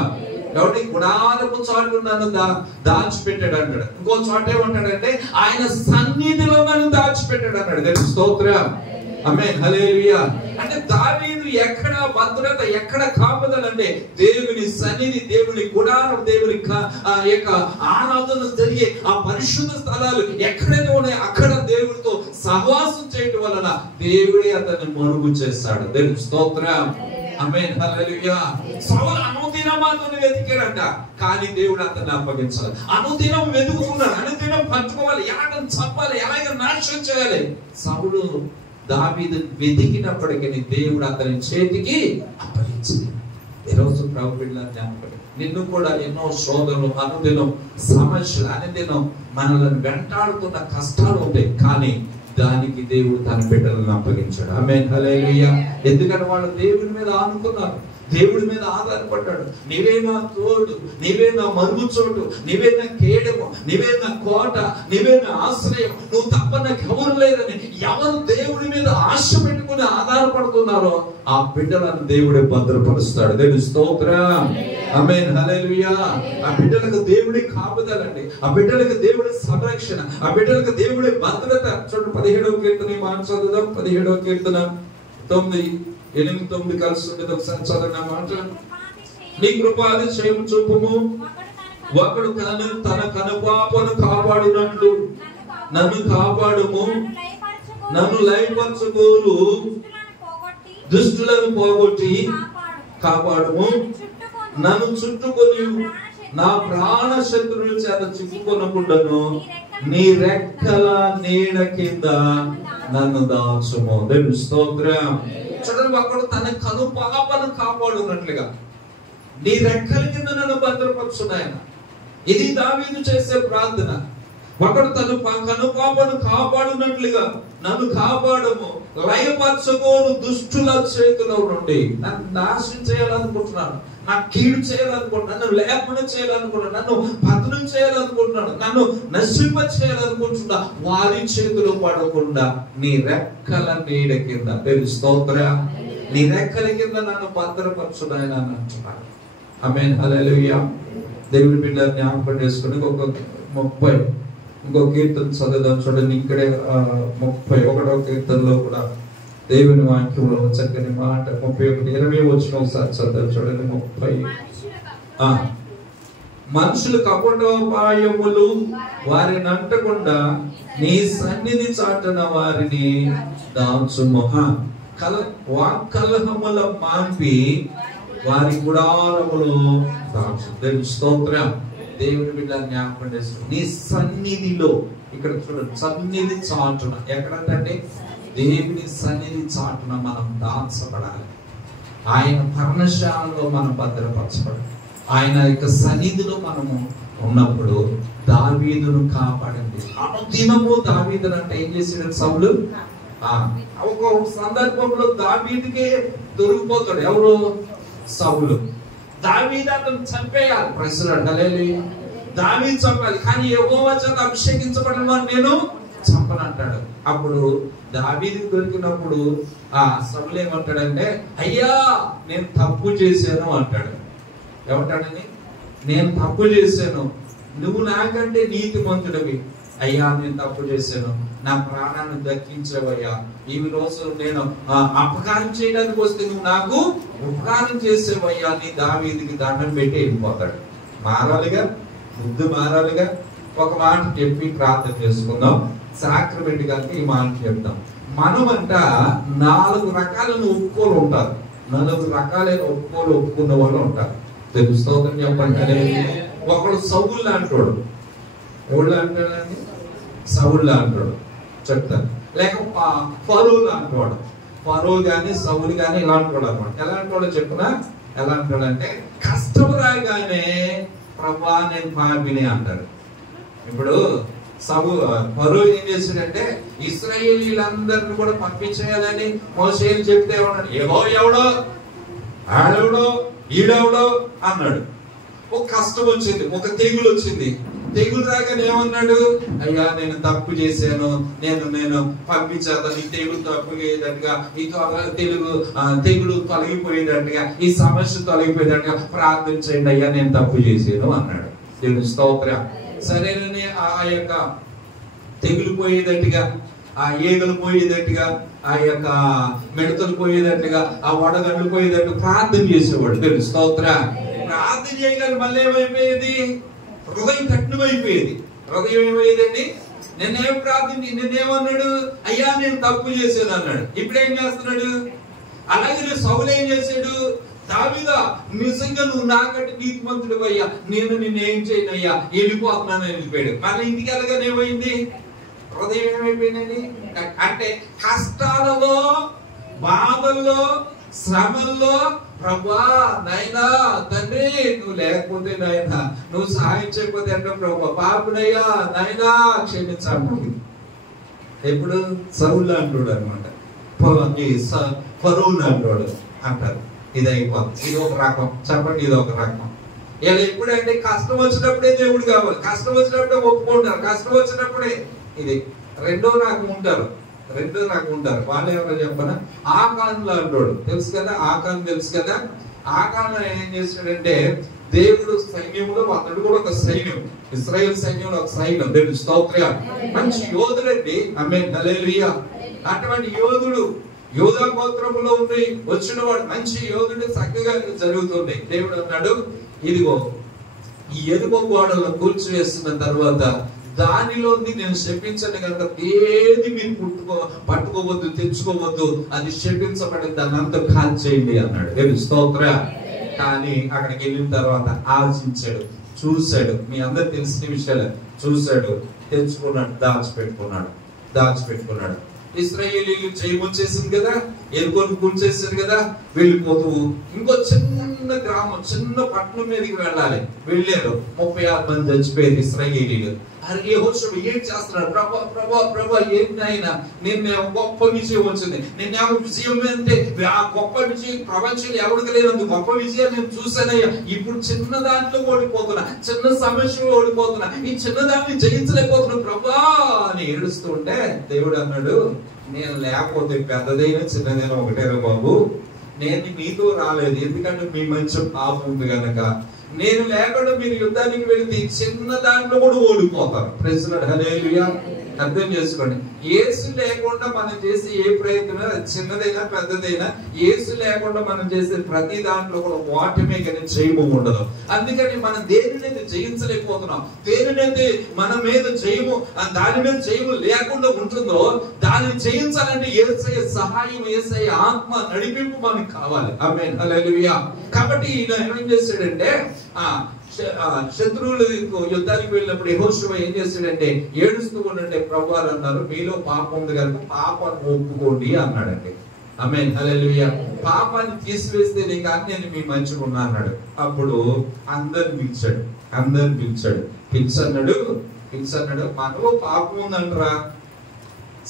ఎవరి గుడారపు చాటు నన్ను దాచిపెట్టాడు అంటాడు. ఇంకో చోట ఏమంటాడంటే, ఆయన సన్నిధిలో నన్ను దాచిపెట్టాడు అన్నాడు. స్తోత్రం. ఆమేన్. హల్లెలూయా. అంటే దావీదు ఎక్కడ భద్రత, ఎక్కడ కాపుదల అంటే దేవుని సన్నిధి, దేవుని గుడారం, దేవుని యొక్క ఆరాధన జరిగే ఆ పరిశుద్ధ స్థలాలు ఎక్కడైతే ఉన్నాయో అక్కడ దేవుడితో సహవాసం చేయటం వలన దేవుడే అతన్ని మరుగు చేస్తాడు. దేవుని స్తోత్రం. ఆమేన్ హల్లెలూయా. సౌలు అనుదినం అతను వెతికాడంట, కానీ దేవుడు అతన్ని అప్పగించాలి. అనుదినం వెతుకుతున్నాడు, అనుదినం పట్టుకోవాలి, ఎలాగ చంపాలి, ఎలాగ నాశనం చేయాలి. సౌలు దావీదు వెతికినప్పటికీ దేవుడు అతని చేతికి అప్పగించింది. ఈరోజు ప్రభు బిడ్డల జ్ఞాపకం, నిన్ను కూడా ఎన్నో శోధనలు, అనుదినం సమస్యలు, అనుదినం మనల్ని వెంటాడుతున్న కష్టాలు ఉంటాయి, కానీ దానికి దేవుడు తన బిడ్డలను అప్పగించాడు. ఆమేన్ హల్లెలూయా. ఎందుకంటే వాళ్ళు దేవుడి మీద ఆనుకున్నారు, దేవుడి మీద ఆధారపడ్డాడు. నీవే నా తోడు, నీవే నా మరుగు చోటు, నీవే నా కేడము, నీవే నా కోట, నీవే నా ఆశ్రయం, నువ్వు తప్ప నాకు ఎవరు లేరని ఎవరు దేవుడి మీద ఆశ పెట్టుకుని ఆధారపడుతున్నారో ఆ బిడ్డలను దేవుడే భద్రపరుస్తాడు. దేవుని స్తోత్రం. ఆమేన్ హల్లెలూయా. ఆ బిడ్డలకు దేవుడి కాపుదలండి, ఆ బిడ్డలకు దేవుడి సంరక్షణ, ఆ బిడ్డలకు దేవుడి భద్రత. చూడండి 17వ కీర్తన మాట చదువుదాం. 17వ కీర్తన 9, 8, 9 కలిసి ఉండేది. ఒకసారి చదవండి ఆ మాట. నీ కృపాతిశయం చూపుము, ఒకడు తన కనుపాపను కాపాడినట్లు నన్ను కాపాడుము. నన్ను లయపరచుకోలు దుష్టులను పోగొట్టి కాపాడుము. నన్ను చుట్టుకొని నా ప్రాణ శత్రువుల చేత చిక్కుకొనకుండాను నీ రెక్కల నీడ కింద నన్ను దాచుము. దేవుని స్తోత్రం. చూడండి, ఒకడు తన కను పాపను కాపాడున్నట్లుగా నీ రెక్కల కింద నన్ను భద్రపరుచున్నాయన. ఇది దావీదు చేసే ప్రార్థన. ఒకడు తను కను పాపను కాపాడున్నట్లుగా నన్ను కాపాడము, లయపరచుకోను దుష్టుల చేతిలో నుండి. నన్ను నాశనం చేయాలనుకుంటున్నాను, నాకు కీడు చేయాలనుకుంటున్నాను, నన్ను లేకుండా చేయాలనుకుంటున్నాను, నన్ను పతనం చేయాలనుకుంటున్నాను, నన్ను నశింప చేయాలనుకుంటున్నా, వారి చేతిలో పడకుండా నీ రెక్కల నీడ కింద, దేవుని స్తోత్రం, నీ రెక్కల కింద నన్ను భద్రపరచున్నాయని అంటున్నాడు. ఆమేన్ హల్లెలూయా. దేవుని బిడ్డలను జ్ఞాపకం చేసుకుని ఇంకో కీర్తన చదువుదాం. చూడండి, ఇక్కడే 31వ కీర్తనలో కూడా దేవుని వాక్యంలో చక్కని మాట 31, 20 వచ్చిన ఒకసారి చదువు. చూడండి 30. మనుషులు కపటోపాయములు వారిని అంటకుండా నీ సన్నిధి చాటున వారిని దాచుము. వాక్కలహముల మాంపి వారి గుడారములో దాచు. దేవుని స్తోత్రం. దేవుని బిడ్డ జ్ఞాపకం చేస్తుంది. నీ సన్నిధిలో, ఇక్కడ చూడండి, సన్నిధి చాటున. ఎక్కడంటే దేవుని సన్నిధి చాటున మనం దాచబడాలి. ఆయన పర్ణశాలలో మనం భద్రపరచబడాలి. ఆయన యొక్క సన్నిధిలో మనము ఉన్నప్పుడు దావీదును కాపాడండి. అనుదినము దావీదును అంటే ఏం చేసాడు సౌలు? ఒక సందర్భంలో దావీదుకే దొరికిపోతాడు. ఎవరు? సౌలు. దావీదు అతను చంపేయాలి. ప్రశ్న దావీదు చంపాలి, కానీ యెహోవా చేత అభిషేకించబడిన వాడు నేను చంపనంటాడు. అప్పుడు దావీదుకు దొరికినప్పుడు ఆ సౌలు ఏమంటాడంటే, అయ్యా నేను తప్పు చేశాను అంటాడు. ఏమంటాడని? నేను తప్పు చేశాను, నువ్వు నాకంటే నీతిమంతుడివి. అయ్యా నేను తప్పు చేశాను, నా ప్రాణాన్ని దక్కించవయ్యా. ఈ రోజు నేను అపకారం చేయడానికి వస్తే నువ్వు నాకు ఉపకారం చేసేవయ్యా అని దావీదుకి దండం పెట్టి వెళ్ళిపోతాడు. మారాలిగా, బుద్ధి మారాలిగా. ఒక మాట చెప్పి ప్రార్థన చేసుకుందాం. సాక్రమెంట్ కనుక ఈ మాట చెప్తాం. మనమంట 4 రకాలైన ఒప్పుకోలు ఉంటారు. 4 రకాలైన ఒప్పుకున్న వాళ్ళు ఉంటారు. తెలుస్తోందని చెప్పండి. ఒకడు సౌలు అంటాడు. ఎవడు అంటాడండి? సౌలు అంటాడు. చెప్తాను. లేక ఫరోలు అంటాడు. ఫరో గాని సౌలు గాని ఇలా అంటాడు అనమాట. ఎలా అంటాడో చెప్పునా? ఎలా అంటాడంటే, కష్టం రాగానే ప్రభువా నేను పాపిని అంటాడు. ఇప్పుడు ఫరో ఏం చేశాడంటే, ఇశ్రాయేలీలందరిని కూడా పంపించేయాలని మోషేని చెప్తే ఉన్నాడు. ఎవడో ఆడెవడో ఈడెవడో అన్నాడు. ఒక కష్టం వచ్చింది, ఒక తెగులు వచ్చింది. తెగులు రాగానే ఏమన్నాడు? అయ్యా నేను తప్పు చేశాను, నేను పంపించేదాన్ని, ఈ తెగులు తప్పుపోయేటట్టుగా, ఈ తెగులు తొలగిపోయేటట్టుగా, ఈ సమస్య తొలగిపోయేటట్టుగా ప్రార్థన చేయండి అయ్యా, నేను తప్పు చేశాను అన్నాడు. దేవుని స్తోత్రం. సరేనని ఆ యొక్క తెగులు పోయేటట్టుగా, ఆ ఈగలు పోయేటట్టుగా, ఆ యొక్క మిడతలు పోయేటట్టుగా, ఆ వడగండ్లు పోయేటట్టు ప్రార్థన చేసేవాడు. దేవుని స్తోత్రం. ప్రార్థన చేయగానే మళ్ళీ ఏమైపోయేది? హృదయం కఠినమైపోయేది. హృదయం ఏమయ్యేదండి? నిన్నేమన్నాడు? అయ్యా నేను తప్పు చేశాను అన్నాడు. ఇప్పుడు ఏం చేస్తున్నాడు? అలాగే సౌలు ఏం చేశాడు? దావీదా, నిజంగా నువ్వు నాకంటే నీతిమంతుడు అయ్యా, నేను నిన్నేం చేయనయ్యా, వెళ్ళిపోతున్నాను వెళ్ళిపోయాడు. మళ్ళీ ఇంటికి వెళ్ళగానే ఏమైంది? హృదయం ఏమైపోయిందండి? అంటే కష్టాలలో, బాధల్లో, శ్రమల్లో ప్రభా నాయనా తండ్రి నువ్వు లేకపోతే నాయనా, నువ్వు సహాయం చేయకపోతే అంటే ప్రభా పాపునయ్యా నాయనా క్షమించాలి. ఎప్పుడు సౌలు అంటాడు అనమాట, ఫరోను అంటాడు అంటారు. ఇది అయిపోతుంది. ఇది ఒక రకం. చెప్పండి, ఇది ఒక రకం. ఇలా ఎప్పుడంటే కష్టం వచ్చినప్పుడే దేవుడు కావాలి, కష్టం వచ్చినప్పుడే ఒప్పుకుంటారు, కష్టం వచ్చినప్పుడే. ఇది రెండో రకం ఉంటారు. వాళ్ళు ఎవరో చెప్పనా? ఆకాన్లో అంటాడు. తెలుసు కదా, ఆకాన్ తెలుసు కదా. ఆకాన్ ఏం చేస్తాడంటే దేవుడు సైన్యంలో అతడు కూడా ఒక సైన్యం, ఇశ్రాయేల్ సైన్యంలో ఒక సైన్యం. దేవుడు స్తోత్రం. మంచి యోధుడండి. ఆమేన్, హల్లెలూయా. అటువంటి యోధుడు యోధా గోత్రములో ఉండి వచ్చిన వాడు మంచి యోధుడు. చక్కగా జరుగుతుంది. దేవుడు అన్నాడు, ఇదిగో ఈ ఎరుపు గోడలను కూల్చివేస్తున్న తర్వాత దానిలో నేను శపించను కనుక ఏది మీరు పట్టుకోవద్దు, తెచ్చుకోవద్దు, అది శపించబడి దాన్ని అంతా కాల్చేయండి అన్నాడు. దేవుడు స్తోత్రం. కానీ అక్కడికి వెళ్ళిన తర్వాత ఆలోచించాడు, చూశాడు. మీ అందరు తెలిసిన విషయాలు. చూశాడు, తెచ్చుకున్నాడు, దాచిపెట్టుకున్నాడు. ఇశ్రాయేలీలు జయం వచ్చేసింది కదా, ఎరుకొని కూల్చేసారు కదా, వెళ్ళిపోతూ ఇంకో చిన్న గ్రామం, చిన్న పట్టణం మీదకి వెళ్ళాలి. వెళ్ళారు. 36 మంది చచ్చిపోయారు ఇశ్రాయేలీలు. అరే యెహోషువ ఏం చేస్తున్నాడు? ప్రభా ఏంటైనా నిన్నేమో గొప్ప విజయం వచ్చింది, నిన్నేమో విజయం అంటే ఆ గొప్ప విజయం ప్రపంచంలో ఎవరికి లేనందుకు గొప్ప విజయాన్ని నేను చూసానయ్యా. ఇప్పుడు చిన్న దాంట్లో ఓడిపోతున్నా, చిన్న సమస్యలో ఓడిపోతున్నా, ఈ చిన్నదాన్ని జయించలేకపోతున్నా ప్రభా అని ఏడుస్తూ ఉంటే దేవుడు అన్నాడు, నేను లేకపోతే పెద్దదైనా చిన్నదైనా ఒకటేరా బాబు, నేను మీతో రాలేదు, ఎందుకంటే మీ మంచి పాపం ఉంది కనుక. నేను లేకుండా మీరు యుద్ధానికి వెళితే చిన్న దాంట్లో కూడా ఓడిపోతారు. ప్రైజ్ లార్డ్, హల్లెలూయా. అర్థం చేసుకోండి, యేసు లేకుండా మనం చేసే ఏ ప్రయత్నం చిన్నదైనా పెద్దదైనా, యేసు లేకుండా మనం చేసే ప్రతి దాంట్లో కూడా ఓటమే కానీ జయము ఉండదు. అందుకని మనం దేనినైతే జయించలేకపోతున్నాం, దేనినైతే మన మీద జయము, దాని మీద జయము లేకుండా ఉంటుందో దాన్ని జయించాలంటే యేసయ్య సహాయం, యేసయ్య ఆత్మ నడిపింపు మనకు కావాలి. ఆమేన్, హల్లెలూయా. కాబట్టి ఈయన ఏం చేశాడంటే శత్రువులు యుద్ధానికి వెళ్ళినప్పుడు యెహోషువ ఏం చేశాడంటే ఏడుస్తూ ఉండండి ప్రభువారు అన్నారు, మీలో పాపం ఉంది కనుక పాపాన్ని ఒప్పుకోండి అన్నాడండి. ఆమేన్, హల్లెలూయా. పాపాన్ని తీసివేస్తే నీకు నేను మీ మంచిగా ఉన్నా అన్నాడు. అప్పుడు అందరిని పిలిచాడు. పిలిచన్నాడు మనలో పాపం ఉందంటరా.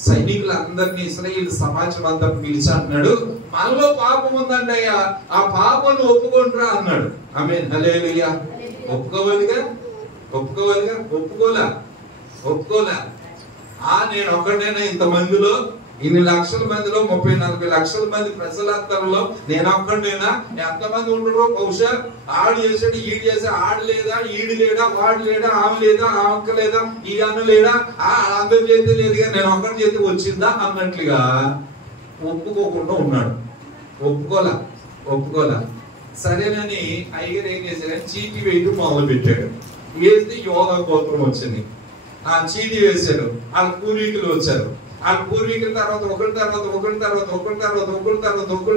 సైనికులందరినీ ఇశ్రాయేలు సమాజం అంతా పిలిచి అన్నాడు, మనలో పాపం ఉందంటయ్యా, ఆ పాపాన్ని ఒప్పుకుంటురా అన్నాడు. ఆమేన్, హల్లెలూయా. ఒప్పుకోవాలిగా. ఒప్పుకోలే. నేను ఒక్కడైనా ఇంతమందిలో, ఇన్ని లక్షల మందిలో, 30-40 లక్షల మంది ప్రజలందరిలో నేను ఒక్కడైనా? ఎంతమంది ఉండరు? బహుశా ఆడు చేసాడు, ఈడు చేసాడు, ఆడు లేదా, ఈడు లేడా, వాడు లేడా, ఆమె లేదా, ఆ అక్క లేదా, ఈ అన్న లేడా, అందరి చేతి లేదుగా, నేను ఒక్కడి చేతి వచ్చిందా అన్నట్లుగా ఒప్పుకోకుండా ఉన్నాడు. ఒప్పుకోలే. సరేనని అయ్యగారు ఏం చేశారు? చీటీ వేయడం మొదలు పెట్టాడు. వేస్తే యోధా గోత్రం వచ్చింది. ఆ చీటీ వేశాడు. వాళ్ళ పూర్వీకులు వచ్చారు. వాళ్ళ పూర్వీకుల తర్వాత ఒకరి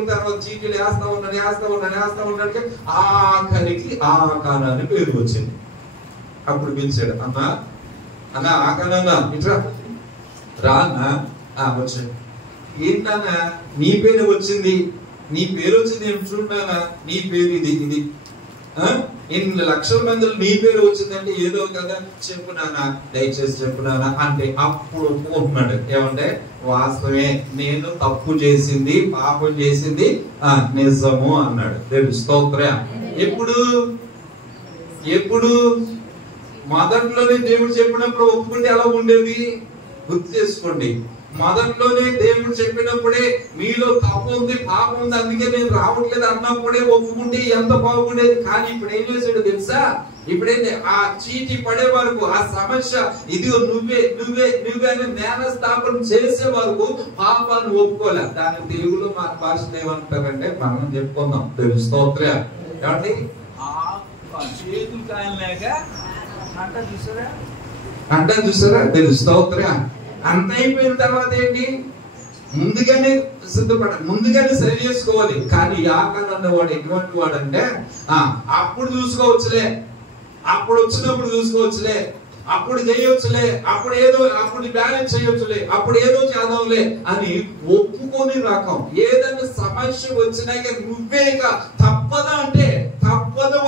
తర్వాత చీటీలు వేస్తా ఉన్నాడు. ఆఖరికి ఆకానా అని పేరు వచ్చింది. అప్పుడు పిలిచాడు, అన్నా ఆకానా ఇట్రా రా అన్నా. వచ్చాడు. ఏంటన్నా నీ పేరు వచ్చింది, నేను చూడానా, నీ పేరు ఇది ఇన్ని లక్షల మందిలో నీ పేరు వచ్చిందంటే ఏదో కదా, చెప్పునానా, దయచేసి చెప్పునానా అంటే అప్పుడు ఒప్పుకుంటున్నాడు. ఏమంటే వాస్తవమే, నేను తప్పు చేసింది, పాపం చేసింది నిజము అన్నాడు. దేవుని స్తోత్రం. ఎప్పుడు మొదట్లోనే దేవుడు చెప్పినప్పుడు ఒప్పుకుంటే ఎలా ఉండేది గుర్తు చేసుకోండి. మొదట్లోనే దేవుడు చెప్పినప్పుడే మీలో తప్పు ఉంది, పాపం ఉంది, అందుకే నేను రావట్లేదు అన్నప్పుడే ఒప్పుకుంటే ఎంత బాగుండేది. కానీ ఇప్పుడు ఏం చేశాడు తెలుసా? ఇప్పుడైతే ఆ చీటీ పడే వరకు, ఆ సమస్య ఇదిగో నువ్వే అని జ్ఞానస్థాపన చేసే వరకు పాపాన్ని ఒప్పుకోలే. దాని తెలుగులో మన భాషలో ఏమంటారంటే మనం చెప్పుకుందాం. తెలుగు స్తోత్రం. కాబట్టి చేతులు కాయలేక అంటారు చూసారా? తెలుగు స్తోత్రం. అంత అయిపోయిన తర్వాత ఏంటి? ముందుగానే ముందుగానే సరి చేసుకోవాలి. కానీ యాకాన్ అన్నవాడు ఎటువంటి వాడు అంటే అప్పుడు చూసుకోవచ్చులే, అప్పుడు వచ్చినప్పుడు చూసుకోవచ్చులే, అప్పుడు చేయొచ్చులే, అప్పుడు బ్యాలెన్స్ చేయొచ్చులే, అప్పుడు ఏదో చేద్దాంలే అని ఒప్పుకొని రకం. ఏదైనా సమస్య వచ్చినాక నువ్వే తప్పదు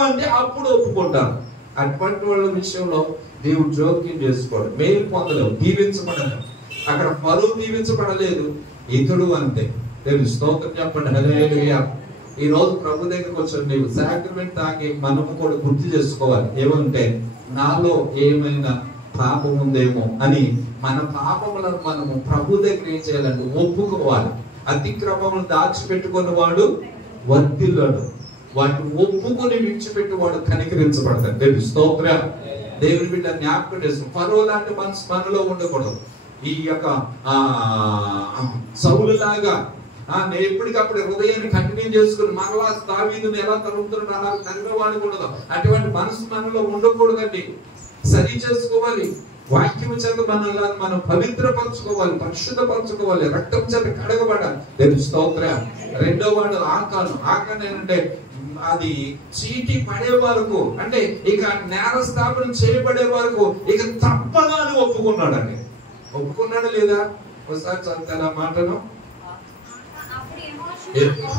అంటే అప్పుడు ఒప్పుకుంటారు. అటువంటి వాళ్ళ విషయంలో దేవుడు జోక్యం చేసుకోవడం, మేలు పొందలేవు, దీవించబడలేవు. అక్కడ పరువు దీవించబడలేదు, ఇతడు అంతే. తెలుసు స్తోత్రం చెప్పండి. హల్లెలూయా. ఈ రోజు ప్రభు దగ్గరకు వచ్చాడు, నీవు సాక్రమెంట్ తాగి మనము కూడా గుర్తు చేసుకోవాలి. ఏమంటే నాలో ఏమైనా పాపం ఉందేమో అని మన పాపములను మనము ప్రభు దగ్గర ఏం చేయాలంటే ఒప్పుకోవాలి. అతిక్రమములు దాచిపెట్టుకున్న వాడు వర్ధిల్లడు, వాటిని ఒప్పుకొని విడిచిపెట్టేవాడు కనికరించబడతాడు. దేవుని స్తోత్రం. దేవుని బిడ్డ జ్ఞాపకం చేసుకో. ఫరో లాంటి మనసు మనలో ఉండకూడదు. ఈ యొక్క సౌలులాగా నేను ఎప్పటికప్పుడు హృదయాన్ని కఠినం చేసుకుని మరలా దావీదుని ఎలా తరుగుతున్నాడు అలా తగ్గవాడు ఉండదు. అటువంటి మనసు మనలో ఉండకూడదండి. సరి చేసుకోవాలి. వాక్యం చేత మనం పవిత్రపరచుకోవాలి, పరిశుద్ధపరచుకోవాలి, రక్తం చేత కడగబడాలి. దేవుని స్తోత్రం. రెండో వాడు ఆకాన్ ఏంటంటే అది చీటి పడే వరకు, అంటే ఇక నేరస్థాపనం చేయబడే వరకు ఇక తప్పగా అని ఒప్పుకున్నాడండి. ఒప్పుకున్నాడు లేదా? ఒకసారి చదువుతాను ఆ మాటను.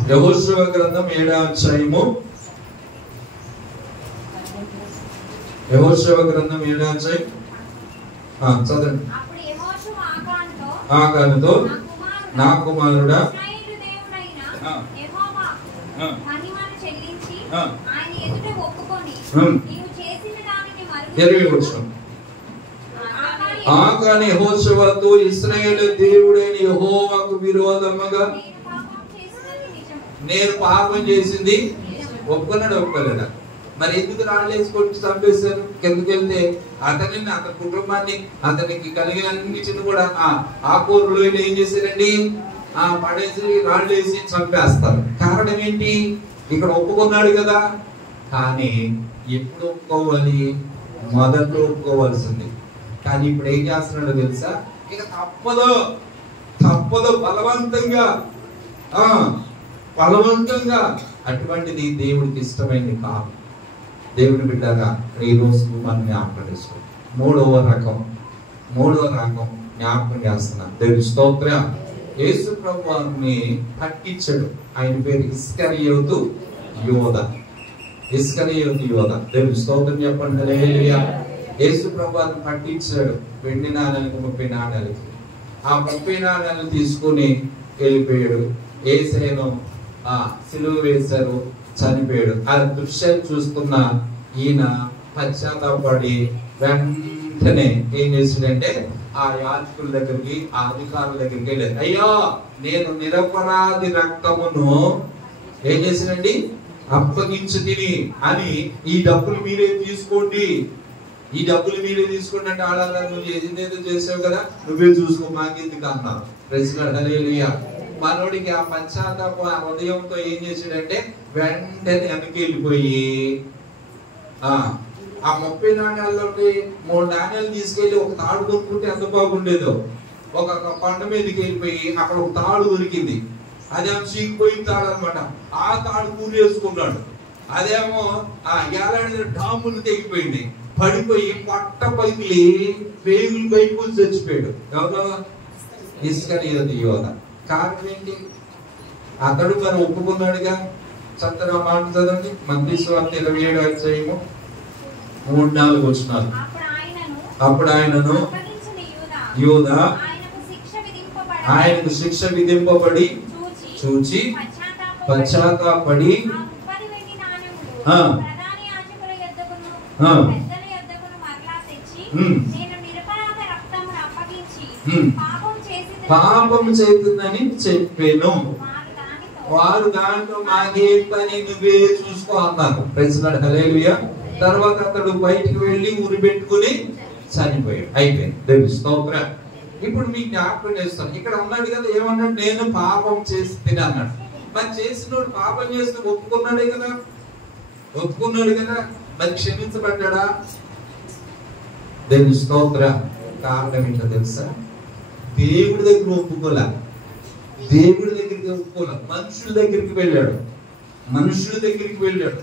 యెహోషువ గ్రంథం 7వ అధ్యాయము. యెహోషువ గ్రంథం 7వ అధ్యాయం చదవండి. ఆకానుతో నా కుమారుడా ఆకాను యెహోషువతో ఇశ్రాయేలు దేవుడైన యెహోవాకు విరోధముగా నేను పాపం చేసింది ఒప్పుకోలేడా? మరి ఎందుకు రాళ్ళేసుకొచ్చి చంపేశారు? కిందకెళ్తే అతని కుటుంబాన్ని అతనికి కలిగిన అన్నిటిని కూడా ఆకూరలో ఏం చేశారండి? పడేసి రాళ్ళేసి చంపేస్తారు. కారణం ఏంటి? ఇక్కడ ఒప్పుకున్నాడు కదా. కానీ ఎప్పుడు ఒప్పుకోవాలి? మొదట్లో ఒప్పుకోవాల్సింది. కానీ ఇప్పుడు ఏం చేస్తున్నాడో తెలుసా? ఇక తప్పదు బలవంతంగా అటువంటిది దేవుడికి ఇష్టమైంది కాదు. దేవుని బిడ్డగా ఈ రోజు మనం జ్ఞాపకం చేసుకోవాలి. మూడవ రకం జ్ఞాపకం చేస్తున్నాం. దేవుని స్తోత్రం. యేసు ప్రభువుని పట్టించాడు. ఆయన పేరు ఇస్కరియోతు యోధ. దేవుని స్తోత్రం చెప్పండి. హల్లెలూయా. యేసు ప్రభువుని పట్టించాడు. వెండి నాణాలకు 30 నాణాలకి. ఆ 30 నాణాలను తీసుకుని వెళ్ళిపోయాడు. యేసయ్యను సిలువ వేశారు, చనిపోయాడు. ఆ దృశ్యాన్ని చూస్తున్న ఈయన పశ్చాత్తాపడి వెంటనే ఏం చేసిందంటే ఆ యాజకుల దగ్గరికి, ఆ అధికారుల దగ్గరికి వెళ్ళాడు. అయ్యో, నేను నిరపరాధి రక్తమును ఏం చేసినండి? అప్పగించి తిని అని ఈ డబ్బులు మీరే తీసుకోండి అంటే ఆడాలి. నువ్వు చేసింది ఏదో చేసావు కదా, నువ్వే చూసుకో, మాకెందుకు అన్నారు. హల్లెలూయా. మనోడికి ఆ పశ్చాత్తాపం ఆ హృదయంతో ఏం చేసాడంటే వెంటనే వెనక్కి వెళ్ళిపోయి ఆ 30 నాణ్యాల్లోకి 3 నాణ్యాలు తీసుకెళ్లి ఒక తాడు కొనుక్కుంటే ఎంత బాగుండేదో. ఒక కొండ మీదకి వెళ్ళిపోయి అక్కడ ఒక తాడు దొరికింది. అదేమో చీకిపోయిన తాడు అనమాట. ఆ తాడు కూరేసుకున్నాడు. అదేమో ఏలాడిన డాములు తెగిపోయింది. పడిపోయి పట్ట పైకి పేగులు పైకి చచ్చిపోయాడు. ఎవరో ఇస్కరియోతు యోధ. కారణం ఏంటి? అతడు మరి ఒప్పుకున్నాడుగా. చక్కగా మాట చదవండి. మత్తయి సువార్త 27వ అధ్యాయము 3-4 వచనాలు. అప్పుడు ఆయనను యూదా ఆయనకు శిక్ష విధింపబడి చూచి పశ్చాత్తాపడి పాపం చేస్తుందని చెప్పాను. వారు దాంట్లో మాకేం పని, నువ్వే చూసుకో అన్నారు. హల్లెలూయా. తర్వాత అతడు బయటికి వెళ్ళి ఊరి పెట్టుకుని చనిపోయాడు. అయిపోయింది. దేవుని స్తోత్రం. ఇప్పుడు మీకు జ్ఞాపకం చేస్తాను. ఇక్కడ ఉన్నాడు కదా, ఏమన్నాడు? నేను పాపం చేసి తిని అన్నాడు. మరి చేసినోడు పాపం చేస్తూ ఒప్పుకున్నాడు కదా, మరి క్షమించబడ్డా? దేవుని స్తోత్రం. కారణం ఏంటో తెలుసా? దేవుడి దగ్గర ఒప్పుకోలే, దేవుడి దగ్గరికి ఒప్పుకోలేదు, మనుషుల దగ్గరికి వెళ్ళాడు.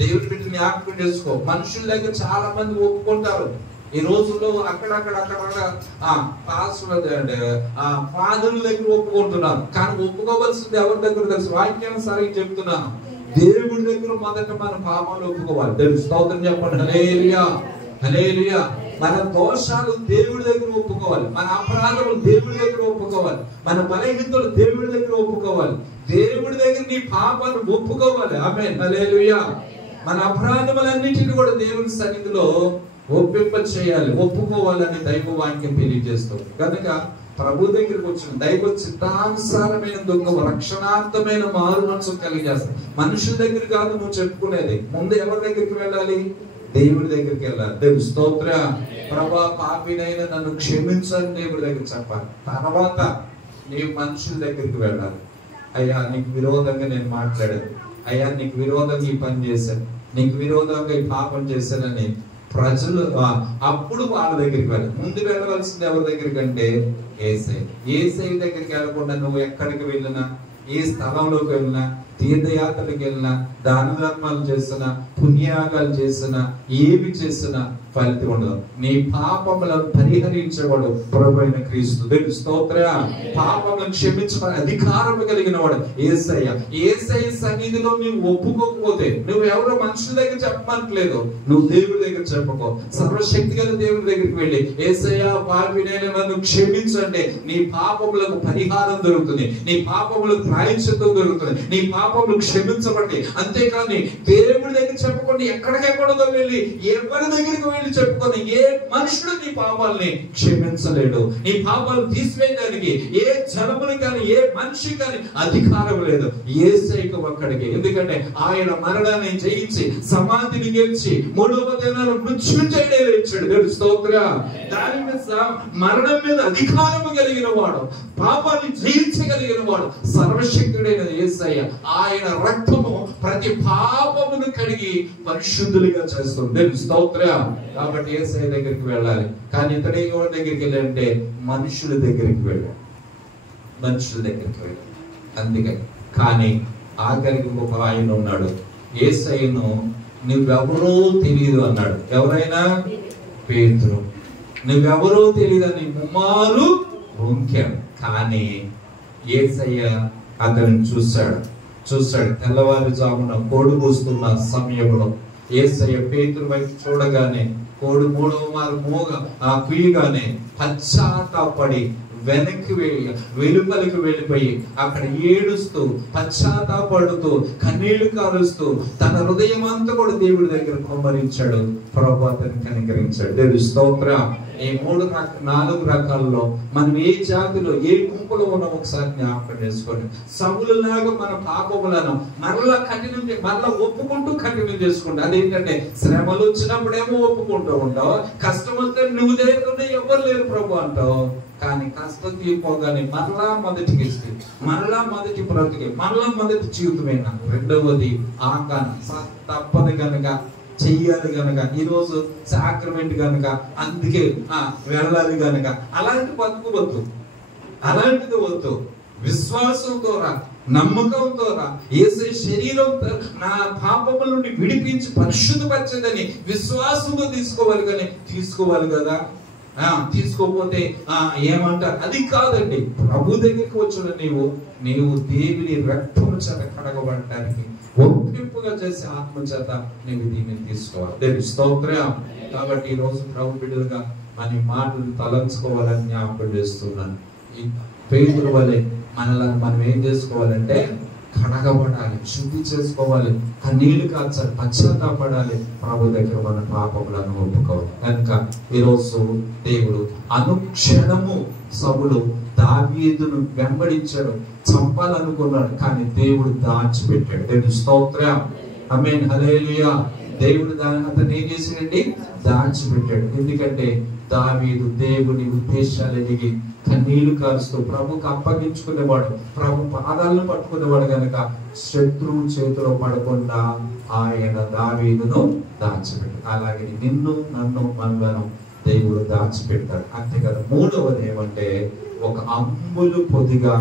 దేవుడి బిడ్డ జ్ఞాపకం చేసుకో. మనుషుల దగ్గర చాలా మంది ఒప్పుకుంటారు ఈ రోజుల్లో. అక్కడక్కడ ఫాదర్ల దగ్గర ఒప్పుకుంటున్నారు. కానీ ఒప్పుకోవాల్సింది ఎవరి దగ్గర తెలుసు? వాక్యానుసారం చెప్తున్నాను, దేవుడి దగ్గర మొదట మన పాపాలు ఒప్పుకోవాలి. దేవుడి స్తోత్రం చెప్పండి. హల్లెలూయా, హల్లెలూయా. మన దోషాలు దేవుడి దగ్గర ఒప్పుకోవాలి, మన అపరాధములు దేవుడి దగ్గర ఒప్పుకోవాలి, మన బలహీనతలు దేవుడి దగ్గర ఒప్పుకోవాలి. దేవుడి దగ్గర నీ పాపాలను ఒప్పుకోవాలి. ఆమేన్, హల్లెలూయా. మన అపరాధములన్నిటిని కూడా దేవుని సన్నిధిలో ఒప్పింప చేయాలి, ఒప్పుకోవాలని దైవ వాక్యం తెలియజేస్తుంది. కనుక ప్రభు దగ్గరికి వచ్చిన దైవ చిత్తానుసారమైన దుఃఖం, రక్షణార్థమైన మారు మనసు కలిగేస్తాయి. మనుషుల దగ్గర కాదు నువ్వు చెప్పుకునేది. ముందు ఎవరి దగ్గరికి వెళ్ళాలి? దేవుడి దగ్గరికి వెళ్ళాలి. దేవుడి స్తోత్ర. ప్రభా, పాపినైనా నన్ను క్షమించని దేవుడి దగ్గర చెప్పాలి. తర్వాత నీవు మనుషుల దగ్గరికి వెళ్ళాలి. అయ్యా, నీకు విరోధంగా నేను మాట్లాడాను, అయ్యా నీకు విరోధంగా ఈ పని చేశాను, నీకు విరోధంగా ఈ పాపం చేశానని ప్రజలు అప్పుడు వాళ్ళ దగ్గరికి వెళ్ళాలి. ముందు వెళ్ళవలసింది ఎవరి దగ్గరికి అంటే యేసయ్య దగ్గరికి వెళ్ళకుండా నువ్వు ఎక్కడికి వెళ్ళినా, ఏ స్థలంలోకి వెళ్ళినా, తీర్థయాత్రలకు వెళ్ళినా, దాన ధర్మాలు చేసినా, పుణ్యాగాలు చేసినా, ఏమి చేసినా ఫలితం ఉండదు. నీ పాపములను పరిహరించేవాడు ప్రభువైన క్రీస్తు. దేవుని స్తోత్ర. పాపములను క్షమించమని అధికారం కలిగిన వాడు యేసయ్య. యేసయ్య సన్నిధిలో నువ్వు ఒప్పుకోకపోతే, నువ్వు ఎవరో మనుషుల దగ్గర చెప్పమనట్లేదు, నువ్వు దేవుడి దగ్గర చెప్పుకో. సర్వశక్తి గల దేవుడి దగ్గరికి వెళ్ళి, యేసయ్య, పాపినైన నన్ను క్షమించండి, నీ పాపములకు పరిహారం దొరుకుతుంది, నీ పాపములకు ప్రాయశ్చిత్తం దొరుకుతుంది, నీ పాపములు క్షమించబడి. అంతేకాని దేవుడి దగ్గర చెప్పుకోండి, ఎక్కడికెక్కడో వెళ్ళి ఎవరి దగ్గరికి వెళ్ళి చెప్పుకొని ఏ మనుషుడు నీ పాపాలని క్షమించలేడు. నీ పాపాలు తీసివేయడానికి ఏ జనముని కానీ ఏ మనిషి కానీ అధికారం లేదు, యేసయ్యకు ఒక్కడికి. ఎందుకంటే ఆయన మరణాన్ని జయించి సమాధిని గెలిచి 3వ దినాన మృత్యుంజయుడే లేచాడు. దేవుని స్తోత్ర. దాని మీద మరణం మీద అధికారము కలిగిన వాడు, పాపాన్ని జయించగలిగిన వాడు సర్వశక్తుడైన యేసయ్య. ఆయన రక్తము ప్రతి పాపమును కడిగి పరిశుద్ధులుగా చేస్తుంది. దేవుని స్తోత్ర. కాబట్టి యేసయ్య దగ్గరికి వెళ్ళాలి. కానీ ఇతడే ఎవరి దగ్గరికి వెళ్ళాలంటే మనుషుల దగ్గరికి వెళ్ళాలి, అందుకని. కానీ ఆఖరికి ఒక ఆయన ఉన్నాడు, యేసయ్యను నువ్వెవరో తెలియదు అన్నాడు. ఎవరైనా? పేతురు. నువ్వెవరో తెలియదని ముమ్మారు వొంకాడు. కానీ యేసయ్య అతన్ని చూశాడు. తెల్లవారుజామున కోడి కూస్తున్న సమయంలో యేసయ్య పేతురు వైపు చూడగానే, కోడి 3వ మారు కుయ్యగానే పశ్చాత్తాపడి వెనక్కి వెలుపలికి వెళ్ళిపోయి అక్కడ ఏడుస్తూ, పశ్చాత్తాపడుతూ, కన్నీళ్లు కారుస్తూ తన హృదయం అంతా కూడా దేవుడి దగ్గర కుమ్మరించాడు. ప్రభువు అతన్ని కనికరించాడు. దేవుడి స్తోత్రం. ఈ 4 రకాల్లో మనం ఏ జాతిలో, ఏ గుంపులో ఉన్నాం ఒకసారి జ్ఞాపకం చేసుకోండి. సౌలులాగా మన పాపములను మరలా ఒప్పుకుంటూ కఠినం చేసుకుంటా. అదేంటంటే శ్రమలు వచ్చినప్పుడేమో ఒప్పుకుంటూ ఉంటావు, కష్టం వస్తే నువ్వు లేకుండా ఎవరు లేరు ప్రభు అంటావు. కానీ కష్టం తీరిపోగానే మరలా మొదటి బ్రతికి, మరలా మొదటి జీవితమైనా. రెండవది ఆకాంక్ష. తప్పదు గనక చెయ్యాలి గనక, ఈరోజు సాక్రమెంట్ గనక, అందుకే వెళ్ళాలి గనక, అలాంటి బతుకువద్దు, అలాంటిది వద్దు. విశ్వాసంతో రా, నమ్మకంతో రా. యేసయ్య శరీరంతో నా పాపముల నుండి విడిపించి పరిశుద్ధపరచదని విశ్వాసంతో తీసుకోవాలి కదా. తీసుకోకపోతే ఏమంటారు? అది కాదండి. ప్రభు దగ్గరికి వచ్చిన నీవు దేవుని రక్తము చేత కడగబడటానికి ఒప్పింపుగా చేసే ఆత్మ చేత నీవు దీన్ని తీసుకోవాలి. దేవుని స్తోత్రం. కాబట్టి ఈ రోజు ప్రభు బిడ్డలుగా మన మాటలు తలంచుకోవాలని జ్ఞాపకం చేస్తున్నాను. ఈ పేతురు వలె మనం ఏం చేసుకోవాలంటే కడగబడాలి, శుద్ధి చేసుకోవాలి, కన్నీళ్లు కాచాలి, పశ్చాత్తాపడాలి, ప్రభు దగ్గర మన పాపములను ఒప్పుకోవాలి. కనుక ఈరోజు దేవుడు అనుక్షణము సౌలు దావీదును వెంబడించాడు, చంపాలనుకున్నాడు, కానీ దేవుడు దాచిపెట్టాడు. దేవుని స్తోత్రం. ఆమేన్, హల్లెలూయా. దేవుడు అతను ఏం చేశాడండి? దాచిపెట్టాడు. ఎందుకంటే దావీదు దేవుని ఉద్దేశాలు ఎదిగి కన్నీళ్లు కారుస్తూ ప్రభుకు అప్పగించుకునేవాడు, ప్రభు పాదాలను పట్టుకునేవాడు కనుక శత్రువు చేతిలో పడకుండా ఆయన దావీదును దాచిపెట్టాడు. అలాగే నిన్ను, నన్ను, మనలను దేవుడు దాచిపెట్టాడు. అంతేకాదు, 3వది ఏమంటే ఒక అంబులు పొదిగా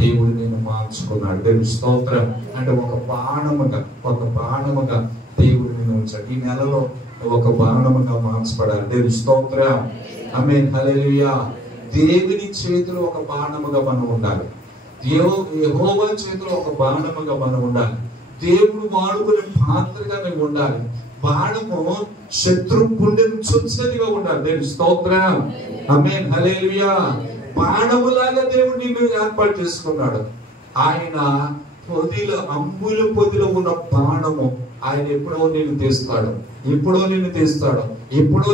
దేవుడు నిన్ను మార్చుకున్నాడు. దేవుని స్తోత్రం. అంటే ఒక బాణముగా దేవుడు నిన్ను ఉంచాడు. ఈ నెలలో ఒక బాణముగా మార్చబడాలి. దేవుని స్తోత్రం. ఆమేన్, హల్లెలూయా. దేవుని చేతిలో ఒక బాణముగా మనం ఉండాలి. యెహోవా చేతిలో ఒక బాణముగా మనం ఉండాలి. దేవుడు వాడుకునే పాత్రగా నువ్వు ఉండాలి. బాణము శత్రు గుండెను చొచ్చినదిగా ఉండాలి. దేవుని స్తోత్రం. ఆమేన్, హల్లెలూయా. బాణములాగా దేవుడు నిన్ను ఏర్పాటు చేసుకున్నాడు. ఆయన అంబుల పొదిలో ఉన్న బాణము ఆయన ఎప్పుడో నిన్ను తీస్తాడు, ఎప్పుడో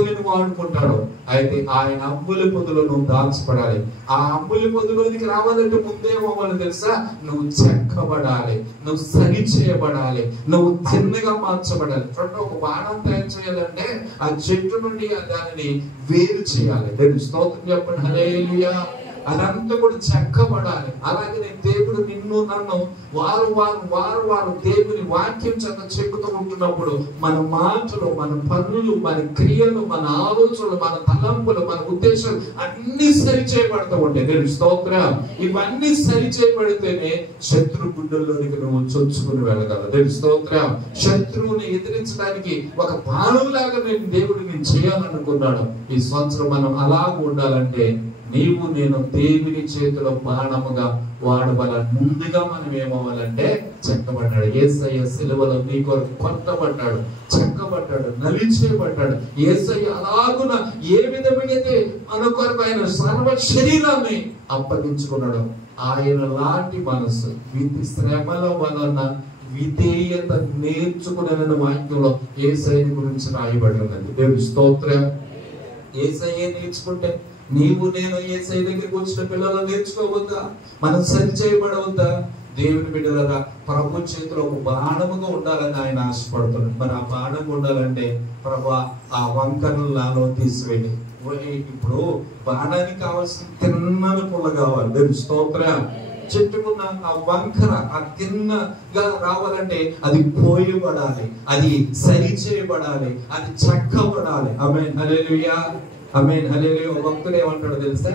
నిన్ను వాడుకుంటాడు. అయితే ఆయన అంబుల పొదిలో నువ్వు దాచబడాలి. ఆ అంబుల పొదిలోనికి రావాలంటే ముందేమవ్వాలి తెలుసా? నువ్వు చెక్కబడాలి, నువ్వు సరి చేయబడాలి, నువ్వు చిన్నగా మార్చబడాలి. చూడండి, ఒక బాణం తయారు చేయాలంటే ఆ చెట్టు నుండి దానిని వేరు చేయాలి. దేవుని స్తోత్రం చెప్పండి, హల్లెలూయా. అదంతా కూడా చెక్కబడాలి. అలాగే దేవుడు నిన్ను నన్ను వారు దేవుని వాక్యం చేత చెక్కుతూ ఉంటున్నప్పుడు మన మాటలు, మన పనులు, మన క్రియలు, మన ఆలోచనలు, మన తలంపులు, మన ఉద్దేశాలు అన్ని సరి చేయబడతా ఉంటాయి. నేను స్తోత్రం. ఇవన్నీ సరి చేయబడితేనే శత్రు గుండెల్లోనికి నువ్వు చొచ్చుకుని వెళ్ళగలవు. దేవుని స్తోత్రం. శత్రువుని ఎదిరించడానికి ఒక బాణంలాగా దేవుడిని చేయాలనుకున్నాడు. ఈ సంవత్సరం మనం అలాగ ఉండాలంటే నీవు నేను దేవుని చేతిలో బాణముగా వాడబడాలి. ముందుగా మనం ఏమవ్వాలంటే చెక్కబడ్డాడు. యేసయ్య సిలువలో నీ కొరకు కొట్టబడ్డాడు, చెక్కబడ్డాడు, నలిచేయబడ్డాడు. యేసయ్య అలాగున ఏ విధమైతే మన కొరకు ఆయన సర్వ శరీరాన్ని అప్పగించుకున్నాడు. ఆయన లాంటి మనసు శ్రమల వలన విధేయత నేర్చుకున్న వాక్యంలో యేసయ్య గురించి రాయబడి ఉన్నది. దేవుని స్తోత్రం. యేసయ్య నేర్చుకుంటే నీవు నేను యేసయ్య దగ్గరికి వచ్చిన పిల్లలు నేర్చుకోవద్దా? మనం సరి చేయబడవద్దా? దేవుని బిడ్డలారా, ప్రభు చేతిలో ఒక బాణముగా ఉండాలని ఆయన ఆశపడుతున్నాడు. మరి ఆ బాణం ఉండాలంటే ప్రభా ఆ వంకరలు నాలో తీసివేయండి. ఇప్పుడు బాణానికి కావాల్సిన తిన్నని పుల్ల కావాలి. దేవుని స్తోత్రం. చెట్టుకున్న ఆ వంకర ఆ తిన్నగా రావాలంటే అది పోయబడాలి, అది సరి చేయబడాలి, అది చెక్కబడాలి. ఆమేన్, హల్లెలూయా. ఆమేన్, హల్లెలూయా. భక్తుడు ఏమంటాడో తెలుసా?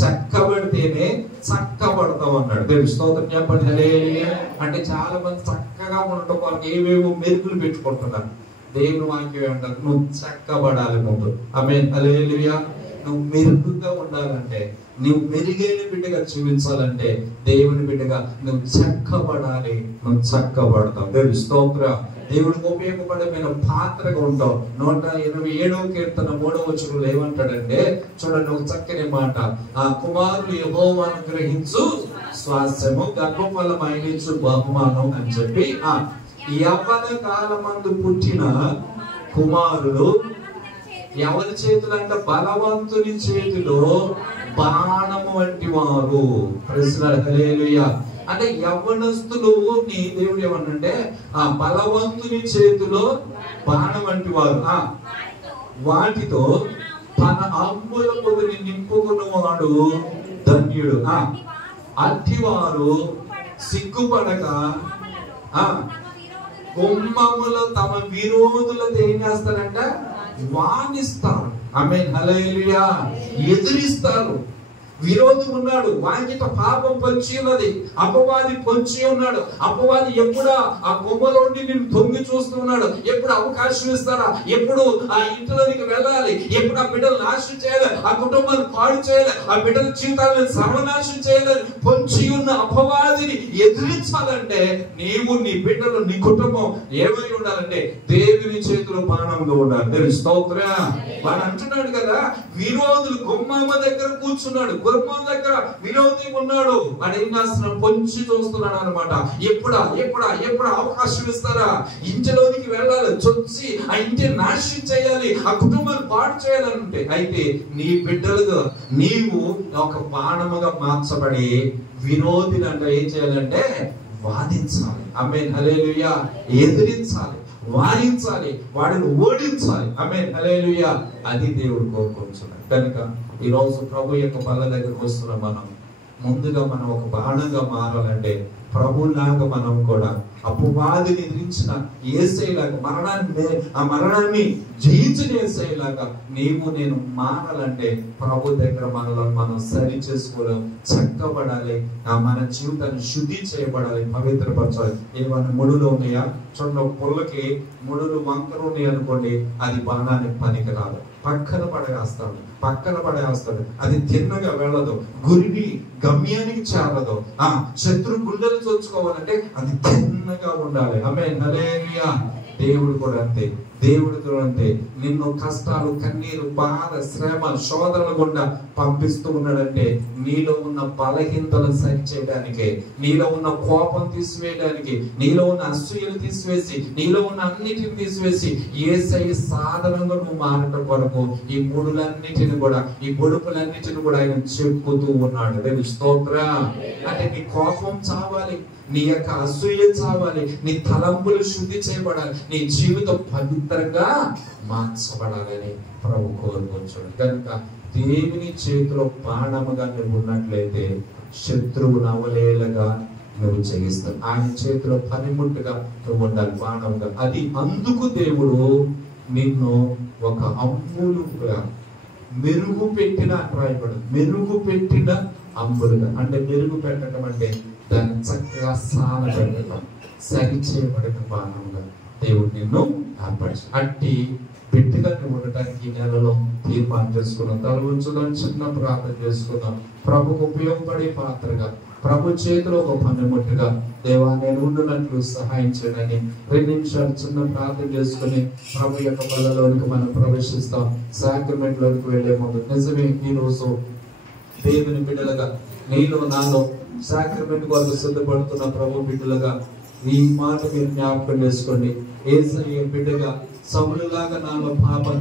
చక్కబడితేనే చక్కబడతాం అన్నాడు. దేవుని స్తోత్రం చెప్పండి, హల్లెలూయా. అంటే చాలా మంది చక్కగా ఉండటం వాళ్ళకి ఏవేవో మెరుగులు పెట్టుకుంటున్నారు. దేవుని వాక్యం ఏమంటారు? నువ్వు చక్కబడాలి ముందు. ఆమేన్, హల్లెలూయా. నువ్వు మెరుగుగా ఉండాలంటే, నువ్వు మెరుగైన బిడ్డగా చూపించాలంటే దేవుని బిడ్డగా నువ్వు చెక్కబడాలి, నువ్వు చక్కబడతావు. దేవుని స్తోత్రం. దేవుడికి ఉపయోగపడమైన పాత్రగా ఉంటావు. 187వ కీర్తన 3వ వచనంలో ఏమంటాడంటే చూడండి, ఒక చక్కని మాట. ఆ కుమారులు యెహోవాను గ్రహించు స్వాస్థ్యము, గర్భఫలం ఆయనిచ్చు బహుమానం అని చెప్పి యవ్వన కాలమందు పుట్టిన కుమారులు ఎవరి చేతులు అంటే బలవంతుని చేతిలో బాణము వంటి వారు. హల్లెలూయా. అంటే యవ్వనస్తులు నీ దేవుడు ఏమన్నంటే ఆ బలవంతుని చేతిలో బాణం వంటి వారు, వాటితో తన అంబుల పొదిని నింపుకున్నవాడు ధన్యుడు. అట్టివారు సిగ్గుపడక గుమ్మములో తమ విరోధులతో ఏం చేస్తారంట? వానిస్తారు. ఆమేన్, హల్లెలూయా. ఎదిరిస్తారు. విరోధి ఉన్నాడు, వాంగిట పాపం పొంచి ఉన్నది, అపవాది పొంచి ఉన్నాడు. అపవాది ఎప్పుడా ఆ కొమ్మలోండి నిన్ను తొంగి చూస్తున్నాడు. ఎప్పుడు అవకాశం ఇస్తారా? ఎప్పుడు ఆ ఇంట్లోనికి వెళ్ళాలి? ఎప్పుడు ఆ బిడ్డలు నాశనం చేయాలి? ఆ కుటుంబాన్ని పాడు చేయాలి? ఆ బిడ్డల జీవితాలను సర్వనాశనం చేయాలని పొంచి ఉన్న అపవాదిని ఎదిరించాలంటే నీవు, నీ బిడ్డలు, నీ కుటుంబం ఏమై ఉండాలంటే దేవుని చేతిలో బాణంగా ఉండాలి. దేవుని స్తోత్రం. వాడు అంటున్నాడు కదా, విరోధులు గుమ్మమ్మ దగ్గర కూర్చున్నాడు, గుమ్మం దగ్గర విరోధి ఉన్నాడు. వాడు ఏం చేస్తున్నాడు? పొంచి చూస్తున్నాడు అనమాట. ఎప్పుడా అవకాశం ఇస్తారా? ఇంటిలోనికి వెళ్ళాలి, చొచ్చి ఆ ఇంటిని నాశనం చేయాలి, ఆ కుటుంబాన్ని పాడు చేయాలంటే, అయితే నీ బిడ్డలుగా నీవు ఒక బాణముగా మార్చబడి విరోధిని అంటే ఏం చేయాలంటే వాదించాలి. ఆమేన్, హల్లెలూయా. ఎదిరించాలి, వారించాలి, వాడిని ఓడించాలి. ఆమేన్, హల్లెలూయా. అది దేవుడు కోరుకుంటున్నాడు. కనుక ఈ రోజు ప్రభు యొక్క బల్ల దగ్గరకు వస్తున్న మనం ముందుగా మనం ఒక బాణంగా మారాలంటే ప్రభులాగా మనం కూడా అపవాదిని ఎదిరించిన యేసయ్యలాగా ఆ మరణాన్ని జయించిన యేసయ్యలాగా నేను మారాలంటే ప్రభు దగ్గర మనలను మనం సరి చేసుకోవడం, చక్కబడాలి, మన జీవితాన్ని శుద్ధి చేయబడాలి, పవిత్రపరచాలి. ఏమైనా ముడులు ఉన్నాయా? చూడండి, పుల్లకి ముడులు వంకరు ఉన్నాయి అనుకోండి, అది బాణానికి పనికి రాదు, పక్కన పడేస్తాడు. అది తిన్నగా వెళ్ళదు, గురిని గమ్యానికి చేరదు. శత్రు గుండెలు చోచుకోవాలంటే అది తిన్నగా ఉండాలి. ఆమేన్, హల్లెలూయా. దేవుడు కూడా అంతే. నిన్ను కష్టాలు, కన్నీరు, బాధ, శ్రమ, శోధనల గుండా పంపిస్తూ ఉన్నాడంటే నీలో ఉన్న బలహీనతలను సరి చేయడానికే, నీలో ఉన్న కోపం తీసివేయడానికి, నీలో ఉన్న అసూయలు తీసివేసి, నీలో ఉన్న అన్నిటిని తీసివేసి యేసయ్య సాధనంగా నువ్వు మారటం కొరకు ఈ ముడులన్నిటిని కూడా, ఈ బొడుపులన్నిటిని కూడా ఆయన చెప్పుతూ ఉన్నాడు. దేవుని స్తోత్రం. అంటే నీ కోపం చావాలి, నీ యొక్క అసూయ చావాలి, నీ తలంపులు శుద్ధి చేయబడాలి, నీ జీవితం పవిత్రంగా మార్చబడాలని ప్రభు కోరుకుంటాడు. కనుక దేవుని చేతిలో బాణముగా నువ్వు ఉన్నట్లయితే శత్రువును అవలేలగా నువ్వు జయిస్తావు. ఆయన చేతిలో పనిముట్టుగా నువ్వు ఉండాలి, బాణముగా. అది అందుకు దేవుడు నిన్ను ఒక అంబులుగా మెరుగు పెట్టిన రాయబడింది. మెరుగు పెట్టిన అంబులుగా అంటే మెరుగు పెట్టడం అంటే దాన్ని చక్కగా సానబెట్టడం, సరి చేయబడిన బాణంగా దేవుడు నిన్ను ఏర్పరిచి అట్టి బిడ్డగా నువ్వు ఉండటానికి ఈ నెలలో తీర్మానం చేసుకున్నాం. తల ఉంచుదాం, చిన్న ప్రార్థన చేసుకుందాం. ప్రభుకు ఉపయోగపడే పాత్రగా, ప్రభు చేతిలో ఒక పనిముట్టుగా దేవా నేను ఉండునట్లు సహాయం చేయడానికి 2 నిమిషాలు చిన్న ప్రార్థన చేసుకుని ప్రభు యొక్క బలలోనికి మనం ప్రవేశిస్తాం. సాక్రమెంట్ లోనికి వెళ్లే ముందు నిజమే ఈ రోజు దేవుని బిడ్డలుగా నీలో నాలో సాక్రమెంట్ కొరకు సిద్ధపడుతున్న ప్రభు బిడ్డలుగా ఈ మాట మీరు జ్ఞాపకం చేసుకోండి. యేసయ్య బిడ్డగా సౌలులాగా నాలో పాపం